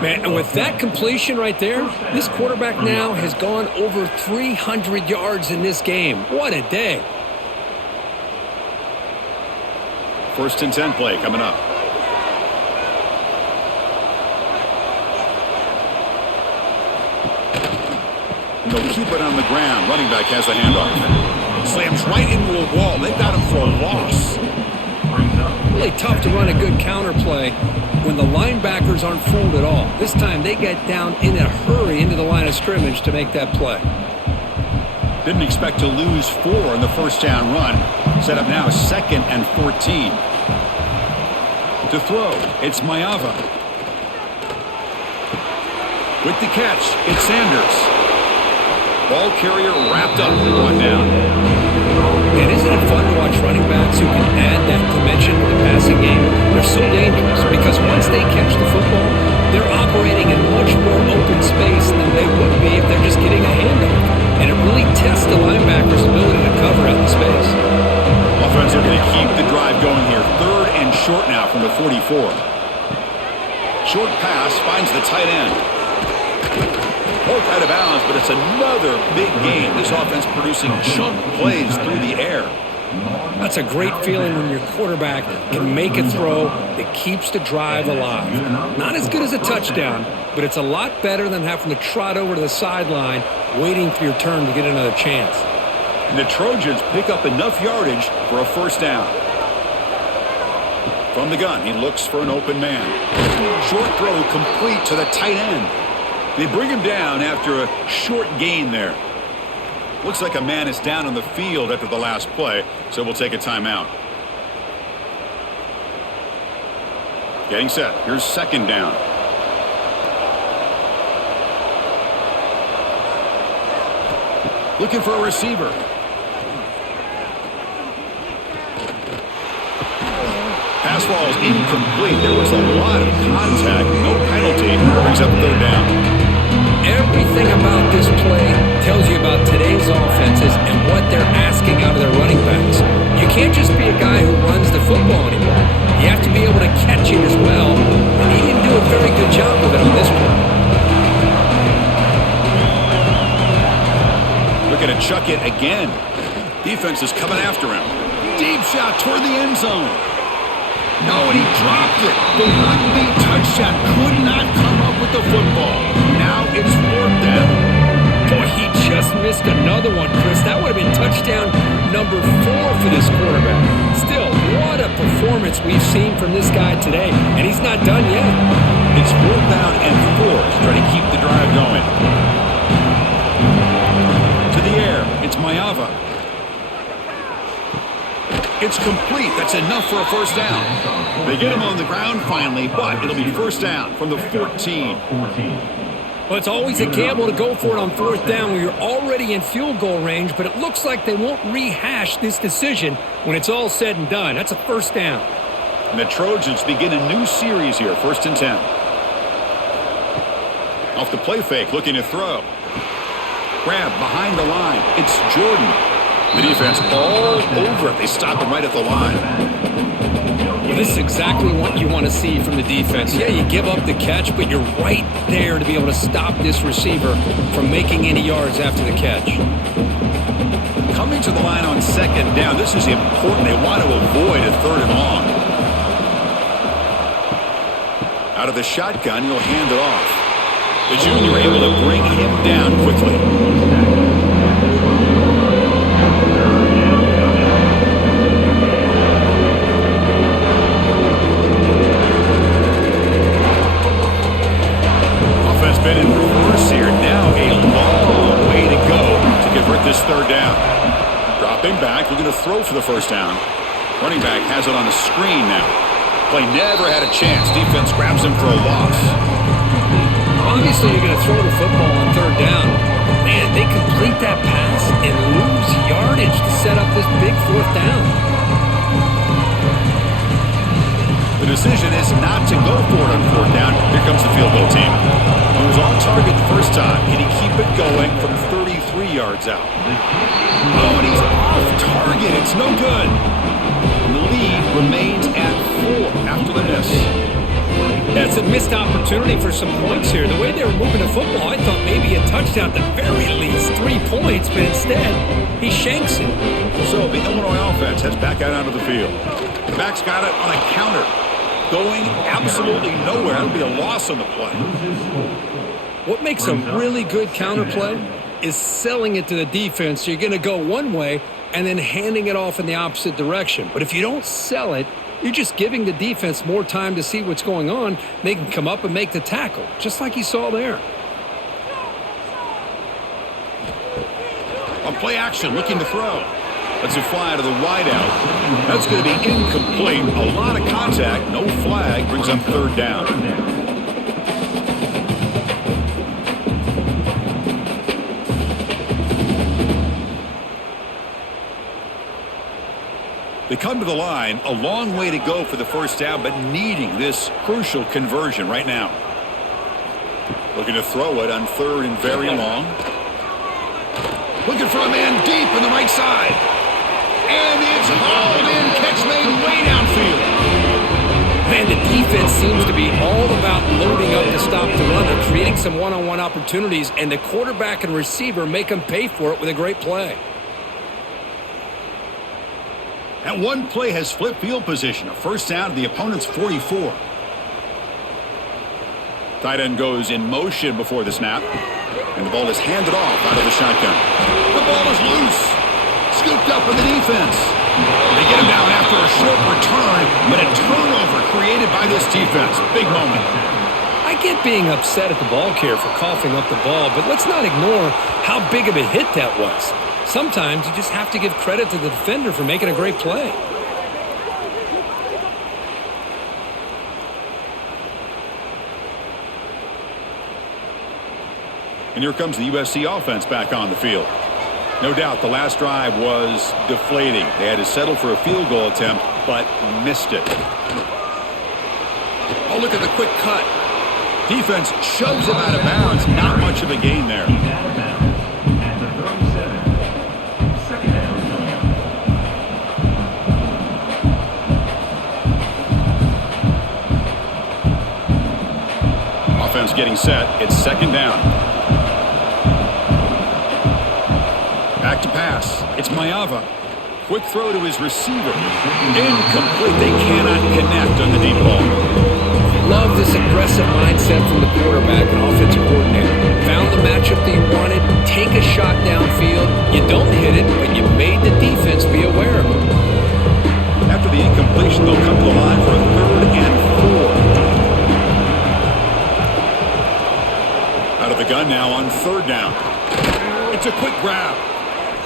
Man, and with that completion right there, this quarterback now has gone over 300 yards in this game. What a day. 1st and 10 play coming up. And they'll keep it on the ground. Running back has the handoff. Slams right into a wall. They've got him for a loss. Really tough to run a good counter play when the linebackers aren't fooled at all. This time they get down in a hurry into the line of scrimmage to make that play. Didn't expect to lose 4 in the 1st down run. Set up now 2nd and 14. To throw, it's Maeva. With the catch, it's Sanders. Ball carrier wrapped up, 1 down. And isn't it fun to watch running backs who can add that dimension to the passing game? They're so dangerous because once they catch the football, they're operating in much more open space than they would be if they're just getting a handoff. And it really tests the linebacker's ability to cover out in space. Offense are going to keep the drive going here. 3rd and short now from the 44. Short pass finds the tight end. Both out of bounds, but it's another big game. This offense producing chunk plays through the air. That's a great feeling when your quarterback can make a throw that keeps the drive alive. Not as good as a touchdown, but it's a lot better than having to trot over to the sideline waiting for your turn to get another chance. And the Trojans pick up enough yardage for a 1st down. From the gun, he looks for an open man. Short throw complete to the tight end. They bring him down after a short gain there. Looks like a man is down on the field after the last play, so we'll take a timeout. Getting set. Here's 2nd down. Looking for a receiver. Pass falls incomplete. There was a lot of contact. No penalty. Brings up 3rd down. Everything about this play tells you about today's offenses and what they're asking out of their running backs. You can't just be a guy who runs the football anymore. You have to be able to catch it as well, and he didn't do a very good job of it on this play. Looking to chuck it again. Defense is coming after him. Deep shot toward the end zone. No, and he dropped it. The would-be touchdown could not come up with the football. Now it's 4th down. Boy, he just missed another one, Chris. That would have been touchdown number 4 for this quarterback. Still, what a performance we've seen from this guy today, and he's not done yet. It's 4th down and 4 to try to keep the drive going. To the air, it's Maeva. It's complete. That's enough for a 1st down. They get him on the ground finally, but it'll be 1st down from the 14. Well, it's always a gamble to go for it on 4th down when you're already in field goal range, but it looks like they won't rehash this decision when it's all said and done. That's a 1st down. And the Trojans begin a new series here, 1st and 10. Off the play fake, looking to throw. Grab behind the line. It's Jordan. The defense all over it. They stop him right at the line. Well, this is exactly what you want to see from the defense. Yeah, you give up the catch, but you're right there to be able to stop this receiver from making any yards after the catch. Coming to the line on 2nd down. This is important. They want to avoid a 3rd and long. Out of the shotgun, he'll hand it off. The junior able to bring him down quickly. This third down. Dropping back, looking to throw for the first down. Running back has it on the screen now. Play never had a chance. Defense grabs him for a loss. Obviously, you're going to throw the football on third down. Man, they complete that pass and lose yardage to set up this big fourth down. The decision is not to go for it on fourth down. Here comes the field goal team. He was on target the first time. Can he keep it going from 33 yards out? Oh, and he's off target. It's no good. And the lead remains at 4 after the miss. That's a missed opportunity for some points here. The way they were moving the football, I thought maybe a touchdown at the very least, 3 points, but instead, he shanks it. So the Illinois offense heads back out onto the field. The back's got it on a counter. Going absolutely nowhere. That'll be a loss on the play. What makes a really good counter play is selling it to the defense. You're going to go one way and then handing it off in the opposite direction. But if you don't sell it, you're just giving the defense more time to see what's going on. They can come up and make the tackle, just like you saw there. On play action, looking to throw. Let's it fly to the wideout. That's going to be incomplete. A lot of contact, no flag, brings up third down. They come to the line, a long way to go for the first down, but needing this crucial conversion right now. Looking to throw it on third and very long. Looking for a man deep in the right side. And it's hauled in, catch made way downfield. Man, the defense seems to be all about loading up to stop the run. They're creating some one-on-one opportunities, and the quarterback and receiver make them pay for it with a great play. And one play has flipped field position. A first down to the opponent's 44. Tight end goes in motion before the snap. And the ball is handed off out of the shotgun. The ball is loose. Scooped up in the defense. They get him down after a short return, but a turnover created by this defense. Big moment. I get being upset at the ball carrier for coughing up the ball, but let's not ignore how big of a hit that was. Sometimes you just have to give credit to the defender for making a great play. And here comes the USC offense back on the field. No doubt the last drive was deflating. They had to settle for a field goal attempt, but missed it. Oh, look at the quick cut. Defense shoves him out of bounds. Not much of a gain there. Offense getting set. It's second down. Back to pass. It's Mayava. Quick throw to his receiver. Incomplete. They cannot connect on the deep ball. Love this aggressive mindset from the quarterback and offensive coordinator. Found the matchup that you wanted. Take a shot downfield. You don't hit it, but you made the defense be aware of it. After the incompletion, they'll come to the line for a third and 4. Out of the gun now on third down. It's a quick grab.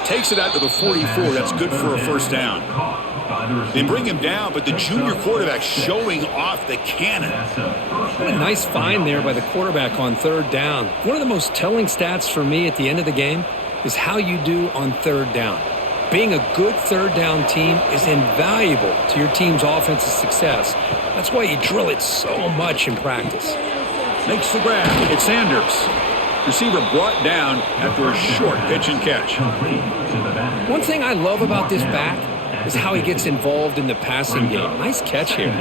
Takes it out to the 44. That's good for a first down. They bring him down, but the junior quarterback showing off the cannon. What a nice find there by the quarterback on third down. One of the most telling stats for me at the end of the game is how you do on third down. Being a good third down team is invaluable to your team's offensive success. That's why you drill it so much in practice. Makes the grab. It's Sanders. Receiver brought down after a short pitch and catch. One thing I love about this back is how he gets involved in the passing game. Nice catch here.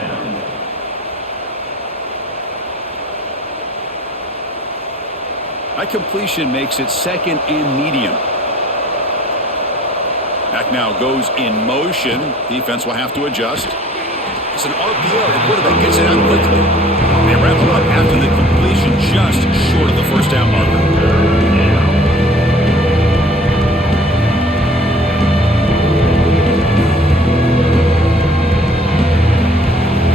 That completion makes it second and medium. Back now goes in motion. Defense will have to adjust. It's an RPO. The quarterback gets it out quickly. They wrap him up after the completion, just short of the first down marker.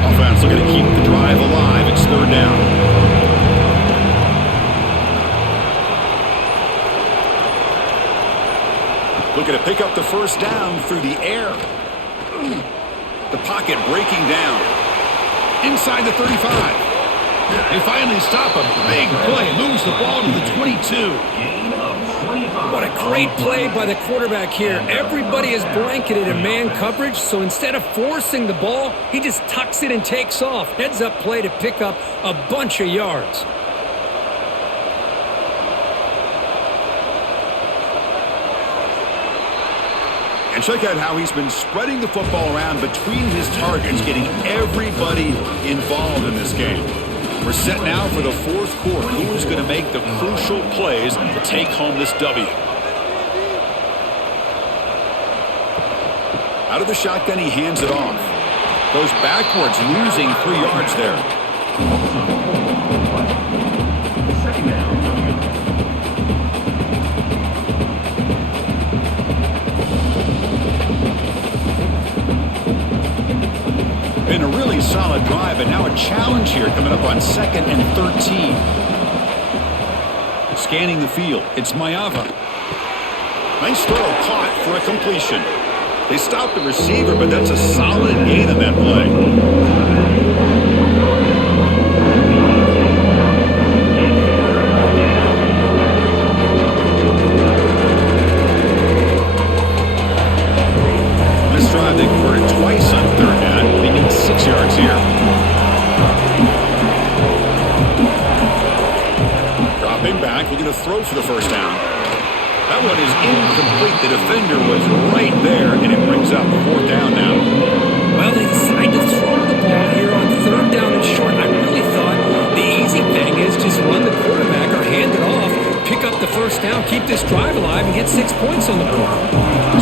Offense looking to keep the drive alive. It's third down. Looking to pick up the first down through the air. The pocket breaking down. Inside the 35. They finally stop a big play. Moves the ball to the 22. What a great play by the quarterback here. Everybody is blanketed in man coverage, so instead of forcing the ball, he just tucks it and takes off. Heads up play to pick up a bunch of yards. And check out how he's been spreading the football around between his targets, getting everybody involved in this game. We're set now for the fourth quarter. Who's going to make the crucial plays to take home this W? Out of the shotgun, he hands it off. Goes backwards, losing 3 yards there. Second down. Been a really solid drive, and now a challenge here coming up on 2nd and 13. Scanning the field, it's Mayava. Nice throw, caught for a completion. They stopped the receiver, but that's a solid gain on that play. This drive, they converted twice on 3rd down. They need 6 yards here. Dropping back, looking to throw for the first down. That one is incomplete. The defender was right there, and it brings up 4th down now. Well, they decided to throw the ball here on 3rd down and short. I really thought the easy thing is just run the quarterback or hand it off, pick up the first down, keep this drive alive, and get 6 points on the board.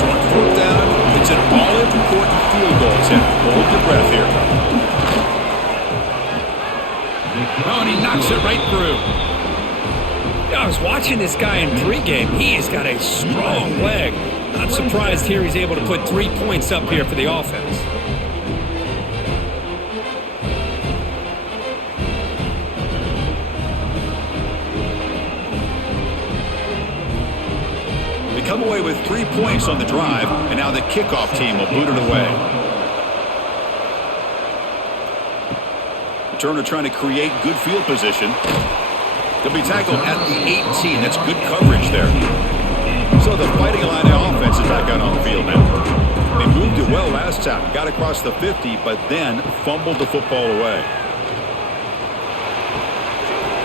So on 4th down, it's an all-important field goal attempt. Hold your breath here. Oh, and he knocks it right through. I was watching this guy in pregame. He has got a strong leg. Not surprised here he's able to put 3 points up here for the offense. They come away with 3 points on the drive, and now the kickoff team will boot it away. Turner trying to create good field position. They'll be tackled at the 18. That's good coverage there. So the Fighting Illini offense is back out on the field now. They moved it well last time. Got across the 50, but then fumbled the football away.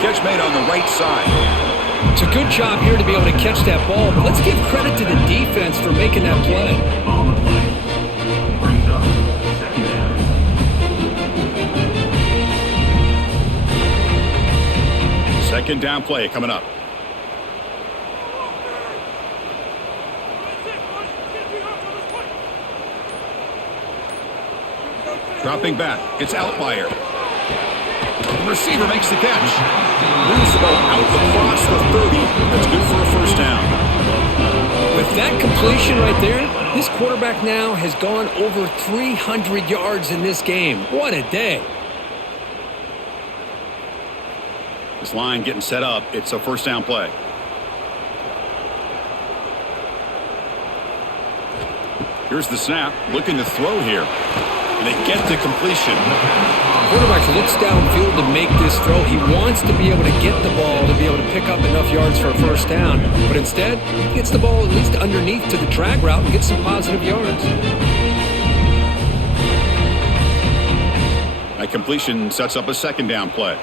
Catch made on the right side. It's a good job here to be able to catch that ball, but let's give credit to the defense for making that play. On the play. Brings up 2nd down. Second down play coming up. Dropping back. It's Outlier. The receiver makes the catch. Moves the ball out across the 30. That's good for a first down. With that completion right there, this quarterback now has gone over 300 yards in this game. What a day. This line getting set up. It's a first down play. Here's the snap. Looking to throw here. And they get the completion. Quarterback looks downfield to make this throw. He wants to be able to get the ball to be able to pick up enough yards for a first down. But instead, he gets the ball at least underneath to the drag route and gets some positive yards. That completion sets up a second down play.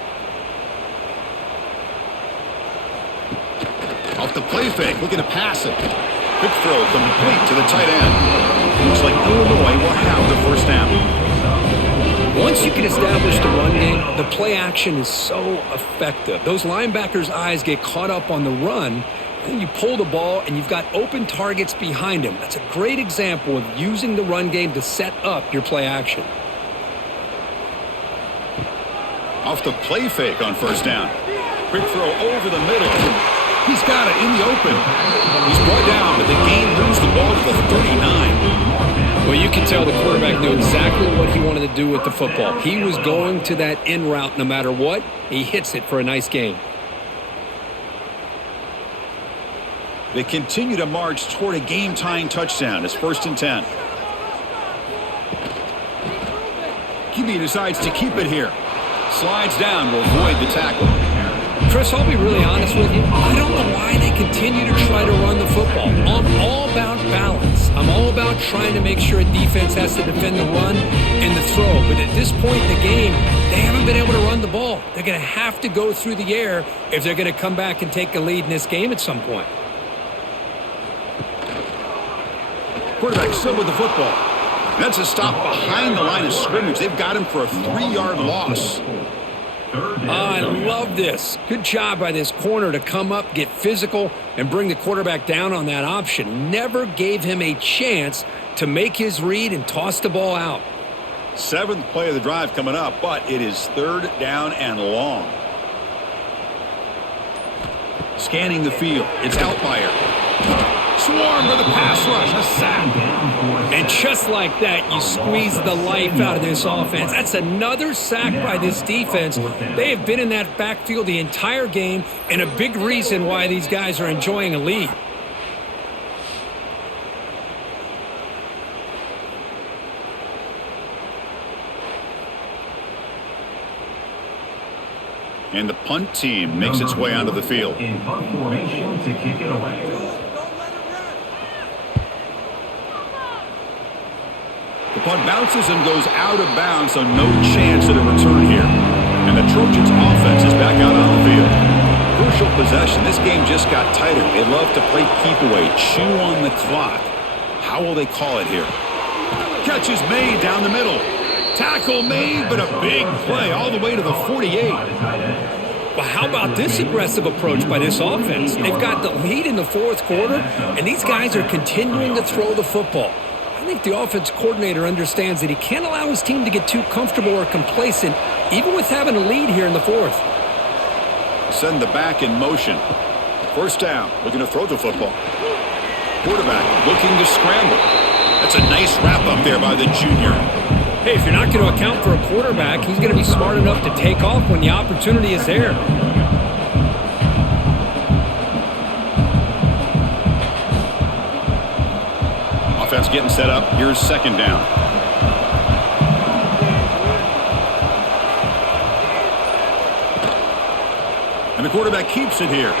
Off the play fake, looking to pass it. Quick throw complete to the tight end. Looks like Illinois will have the first down. Once you can establish the run game, the play action is so effective. Those linebackers' eyes get caught up on the run, and you pull the ball, and you've got open targets behind him. That's a great example of using the run game to set up your play action. Off the play fake on first down. Quick throw over the middle. He's got it in the open. He's brought down, but the game moves the ball to the 39. Well, you can tell the quarterback knew exactly what he wanted to do with the football. He was going to that in route no matter what. He hits it for a nice gain. They continue to march toward a game-tying touchdown. It's 1st and 10. QB decides to keep it here. Slides down, will avoid the tackle. Chris, I'll be really honest with you. I don't know why they continue to try to run the football. I'm all about balance. I'm all about trying to make sure a defense has to defend the run and the throw. But at this point in the game, they haven't been able to run the ball. They're going to have to go through the air if they're going to come back and take a lead in this game at some point. Quarterback still with the football. That's a stop behind the line of scrimmage. They've got him for a 3-yard loss. I love this. Good job by this corner to come up, get physical, and bring the quarterback down on that option. Never gave him a chance to make his read and toss the ball out. 7th play of the drive coming up, but it is 3rd down and long. Scanning the field. It's Outlier. Swarm for the pass rush. A sack. And just like that, you squeeze the life out of this offense. That's another sack by this defense. They have been in that backfield the entire game, and a big reason why these guys are enjoying a lead. And the punt team makes its way onto the field. In punt formation to kick it away. The punt bounces and goes out of bounds, so no chance at a return here. And the Trojans offense is back out on the field. Crucial possession. This game just got tighter. They love to play keep away, chew on the clock. How will they call it here? Catch is made down the middle. Tackle made, but a big play all the way to the 48. Well, how about this aggressive approach by this offense? They've got the lead in the 4th quarter, and these guys are continuing to throw the football. I think the offense coordinator understands that he can't allow his team to get too comfortable or complacent, even with having a lead here in the 4th. Send the back in motion. 1st down, looking to throw the football. Quarterback looking to scramble. That's a nice wrap up there by the junior. Hey, if you're not going to account for a quarterback, he's going to be smart enough to take off when the opportunity is there. Offense getting set up. Here's 2nd down. And the quarterback keeps it here.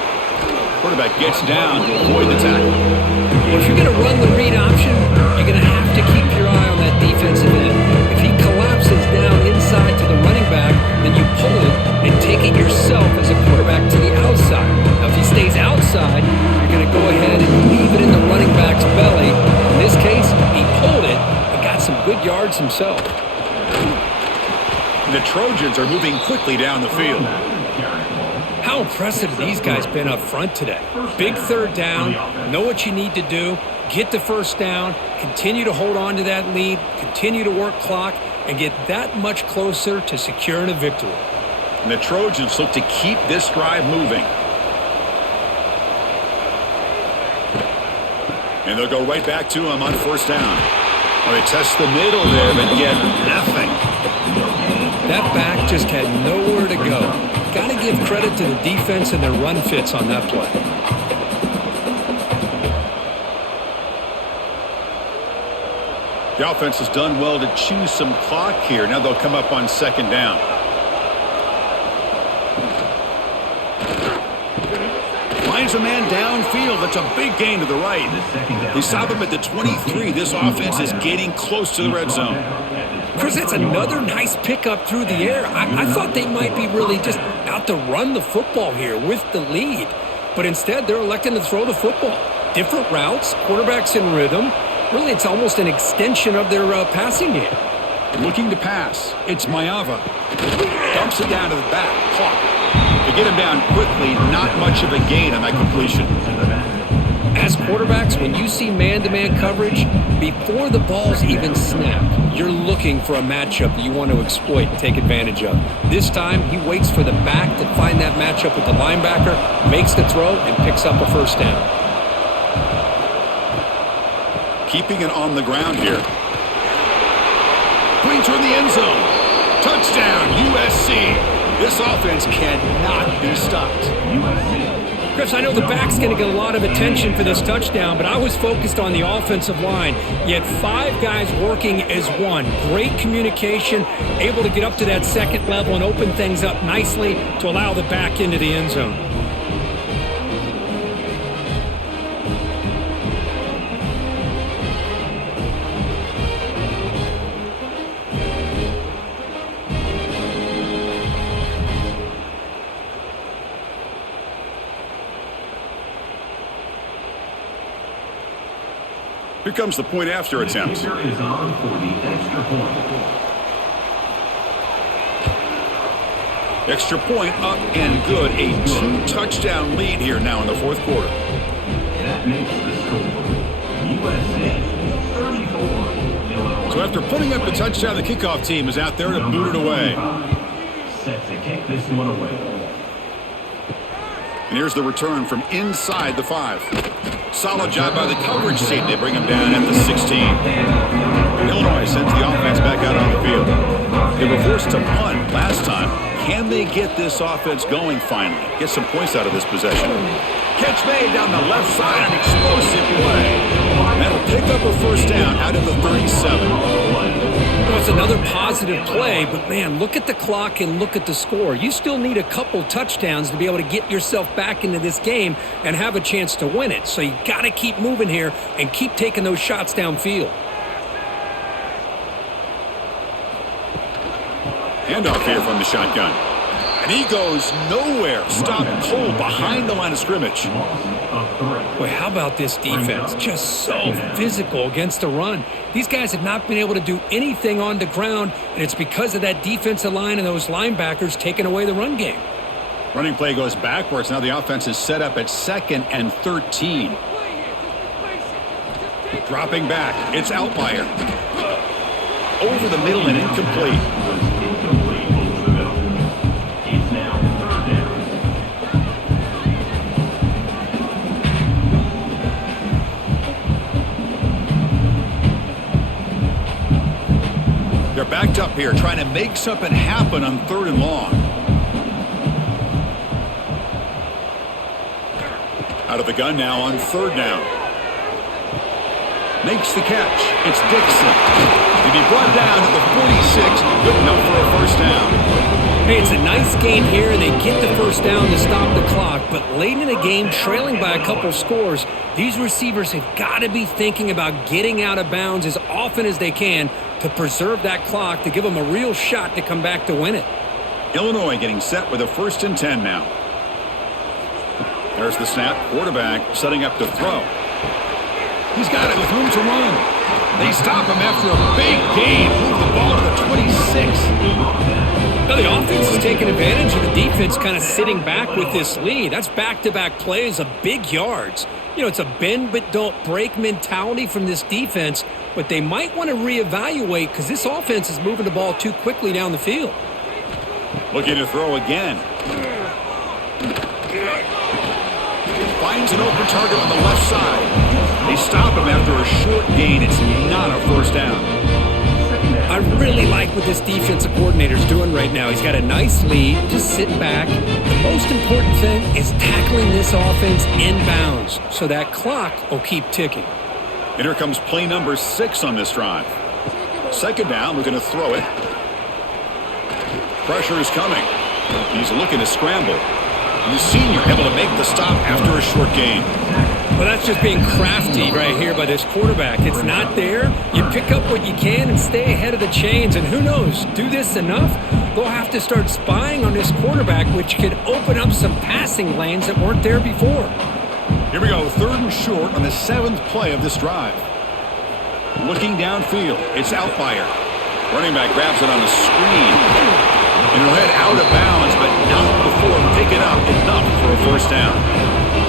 Quarterback gets down to avoid the tackle. Well, if you're going to run the read option, you're going to have to keep your eye on that defensive end. If he collapses down inside to the running back, then you pull it and take it yourself as a quarterback to the outside. Now, if he stays outside, you're going to go ahead and leave it in the running back's belly. In this case, he pulled it and got some good yards himself. The Trojans are moving quickly down the field. How impressive have these guys been up front today? Big 3rd down, know what you need to do, get the 1st down, continue to hold on to that lead, continue to work clock, and get that much closer to securing a victory. And the Trojans look to keep this drive moving. And they'll go right back to him on 1st down. Well, they test the middle there, but get nothing. That back just had nowhere to go. Got to give credit to the defense and their run fits on that play. The offense has done well to chew some clock here. Now they'll come up on 2nd down. Finds a man downfield. That's a big gain to the right. They stop him at the 23. This offense is getting close to the red zone. Chris, that's another nice pickup through the air. I thought they might be really just out to run the football here with the lead. But instead, they're electing to throw the football. Different routes, quarterbacks in rhythm. Really, it's almost an extension of their passing game. Looking to pass. It's Mayava. Dumps it down to the back. Caught. To get him down quickly, not much of a gain on that completion. As quarterbacks, when you see man-to-man coverage, before the ball's even snapped, you're looking for a matchup that you want to exploit and take advantage of. This time, he waits for the back to find that matchup with the linebacker, makes the throw, and picks up a 1st down. Keeping it on the ground here. Going toward the end zone. Touchdown, USC. This offense cannot be stopped. Chris, I know the back's going to get a lot of attention for this touchdown, but I was focused on the offensive line. You had 5 guys working as one. Great communication, able to get up to that second level and open things up nicely to allow the back into the end zone. Here comes the point after attempt. Kicker is on for the extra point. Extra point up and good. A 2-touchdown lead here now in the fourth quarter. That makes the score USC 34. Illinois. So after putting up the touchdown, the kickoff team is out there to boot it away. Set to kick this one away. And here's the return from inside the 5. Solid job by the coverage team. They bring him down at the 16. Illinois sends the offense back out on the field. They were forced to punt last time. Can they get this offense going finally? Get some points out of this possession. Catch made down the left side, an explosive play. That'll pick up a first down out of the 37. Well, it's another positive play, but man, look at the clock and look at the score. You still need a couple touchdowns to be able to get yourself back into this game and have a chance to win it. So you got to keep moving here and keep taking those shots downfield. Handoff here from the shotgun. And he goes nowhere. Stopped cold behind the line of scrimmage. Boy, how about this defense? Just so physical against the run. These guys have not been able to do anything on the ground, and it's because of that defensive line and those linebackers taking away the run game. Running play goes backwards. Now the offense is set up at 2nd and 13. Dropping back. It's Outlier. Over the middle and incomplete. They're backed up here, trying to make something happen on 3rd and long. Out of the gun now on 3rd down. Makes the catch. It's Dixon. He'll be brought down to the 46. Good enough for a first down. Hey, it's a nice game here, and they get the first down to stop the clock. But late in the game, trailing by a couple scores, these receivers have got to be thinking about getting out of bounds as often as they can to preserve that clock, to give them a real shot to come back to win it. Illinois getting set with a 1st and 10 now. There's the snap. Quarterback setting up to throw. He's got it with room to run. They stop him after a big gain. Move the ball to the 26. Now the offense is taking advantage of the defense kind of sitting back with this lead. That's back-to-back plays of big yards. You know, it's a bend but don't break mentality from this defense, but they might want to reevaluate because this offense is moving the ball too quickly down the field. Looking to throw again. Finds an open target on the left side. They stop him after a short gain. It's not a first down. I really like what this defensive coordinator is doing right now. He's got a nice lead. Just sit back. The most important thing is tackling this offense inbounds so that clock will keep ticking. And here comes play number 6 on this drive. 2nd down, looking to throw it. Pressure is coming. He's looking to scramble. And the senior able to make the stop after a short gain. Well, that's just being crafty right here by this quarterback. It's not there. You pick up what you can and stay ahead of the chains. And who knows, do this enough, they'll have to start spying on this quarterback, which could open up some passing lanes that weren't there before. Here we go, 3rd and short on the 7th play of this drive. Looking downfield, it's Outlier. Running back grabs it on the screen. And he'll head out of bounds, but not before picking up enough for a first down.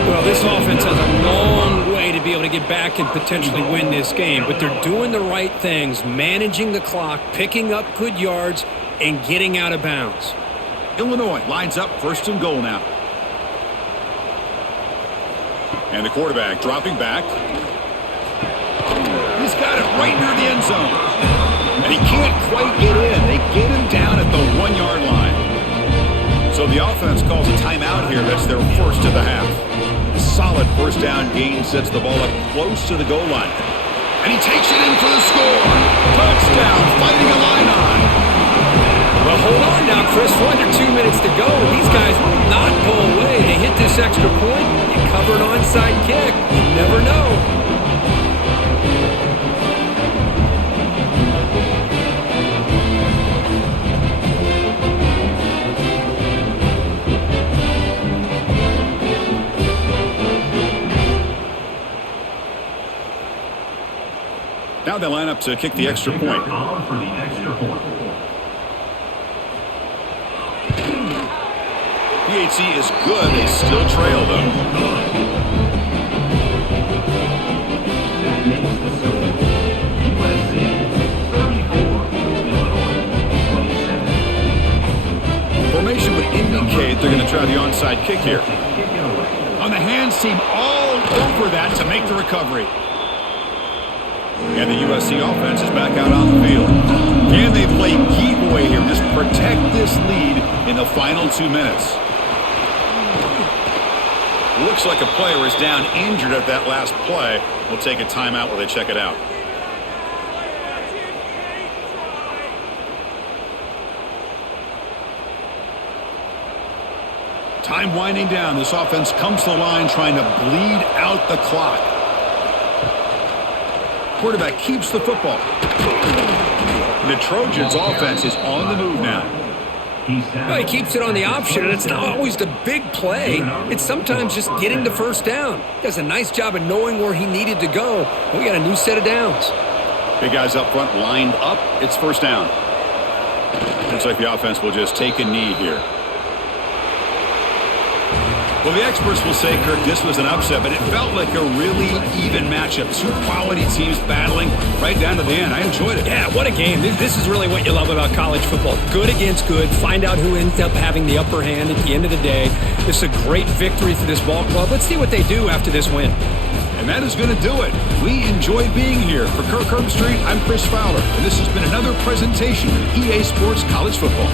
Well, this offense has a long way to be able to get back and potentially win this game, but they're doing the right things, managing the clock, picking up good yards, and getting out of bounds. Illinois lines up 1st and goal now. And the quarterback dropping back. He's got it right near the end zone. And he can't quite get in. They get him down at the 1-yard line. So the offense calls a timeout here. That's their first of the half. solid first down gain sets the ball up close to the goal line. And he takes it in for the score. Touchdown, Fighting Illini. Well, hold on now, Chris. 1 or 2 minutes to go, and these guys will not pull away. They hit this extra point. You cover an onside kick. You never know. Now they line up to kick the extra point. On for the extra point. PHC is good. They still trail them. That makes the score. USC 34, Illinois 27. Formation would indicate they're going to try the onside kick here. Kick it away. On the hands team all over that to make the recovery. And the USC offense is back out on the field. Can they play keep away here? Just protect this lead in the final 2 minutes. Looks like a player is down injured at that last play. We'll take a timeout while they check it out. Time winding down. This offense comes to the line trying to bleed out the clock. Quarterback keeps the football. The Trojans offense is on the move now. Well, he keeps it on the option, and it's not always the big play. It's sometimes just getting the first down. He does a nice job of knowing where he needed to go. We got a new set of downs. Big guys up front lined up. It's first down. Looks like the offense will just take a knee here. Well, the experts will say, Kirk, this was an upset, but it felt like a really even matchup. Two quality teams battling right down to the end. I enjoyed it. Yeah, what a game. This is really what you love about college football. Good against good. Find out who ends up having the upper hand at the end of the day. This is a great victory for this ball club. Let's see what they do after this win. And that is going to do it. We enjoyed being here. For Kirk Herbstreit, I'm Chris Fowler, and this has been another presentation of EA Sports College Football.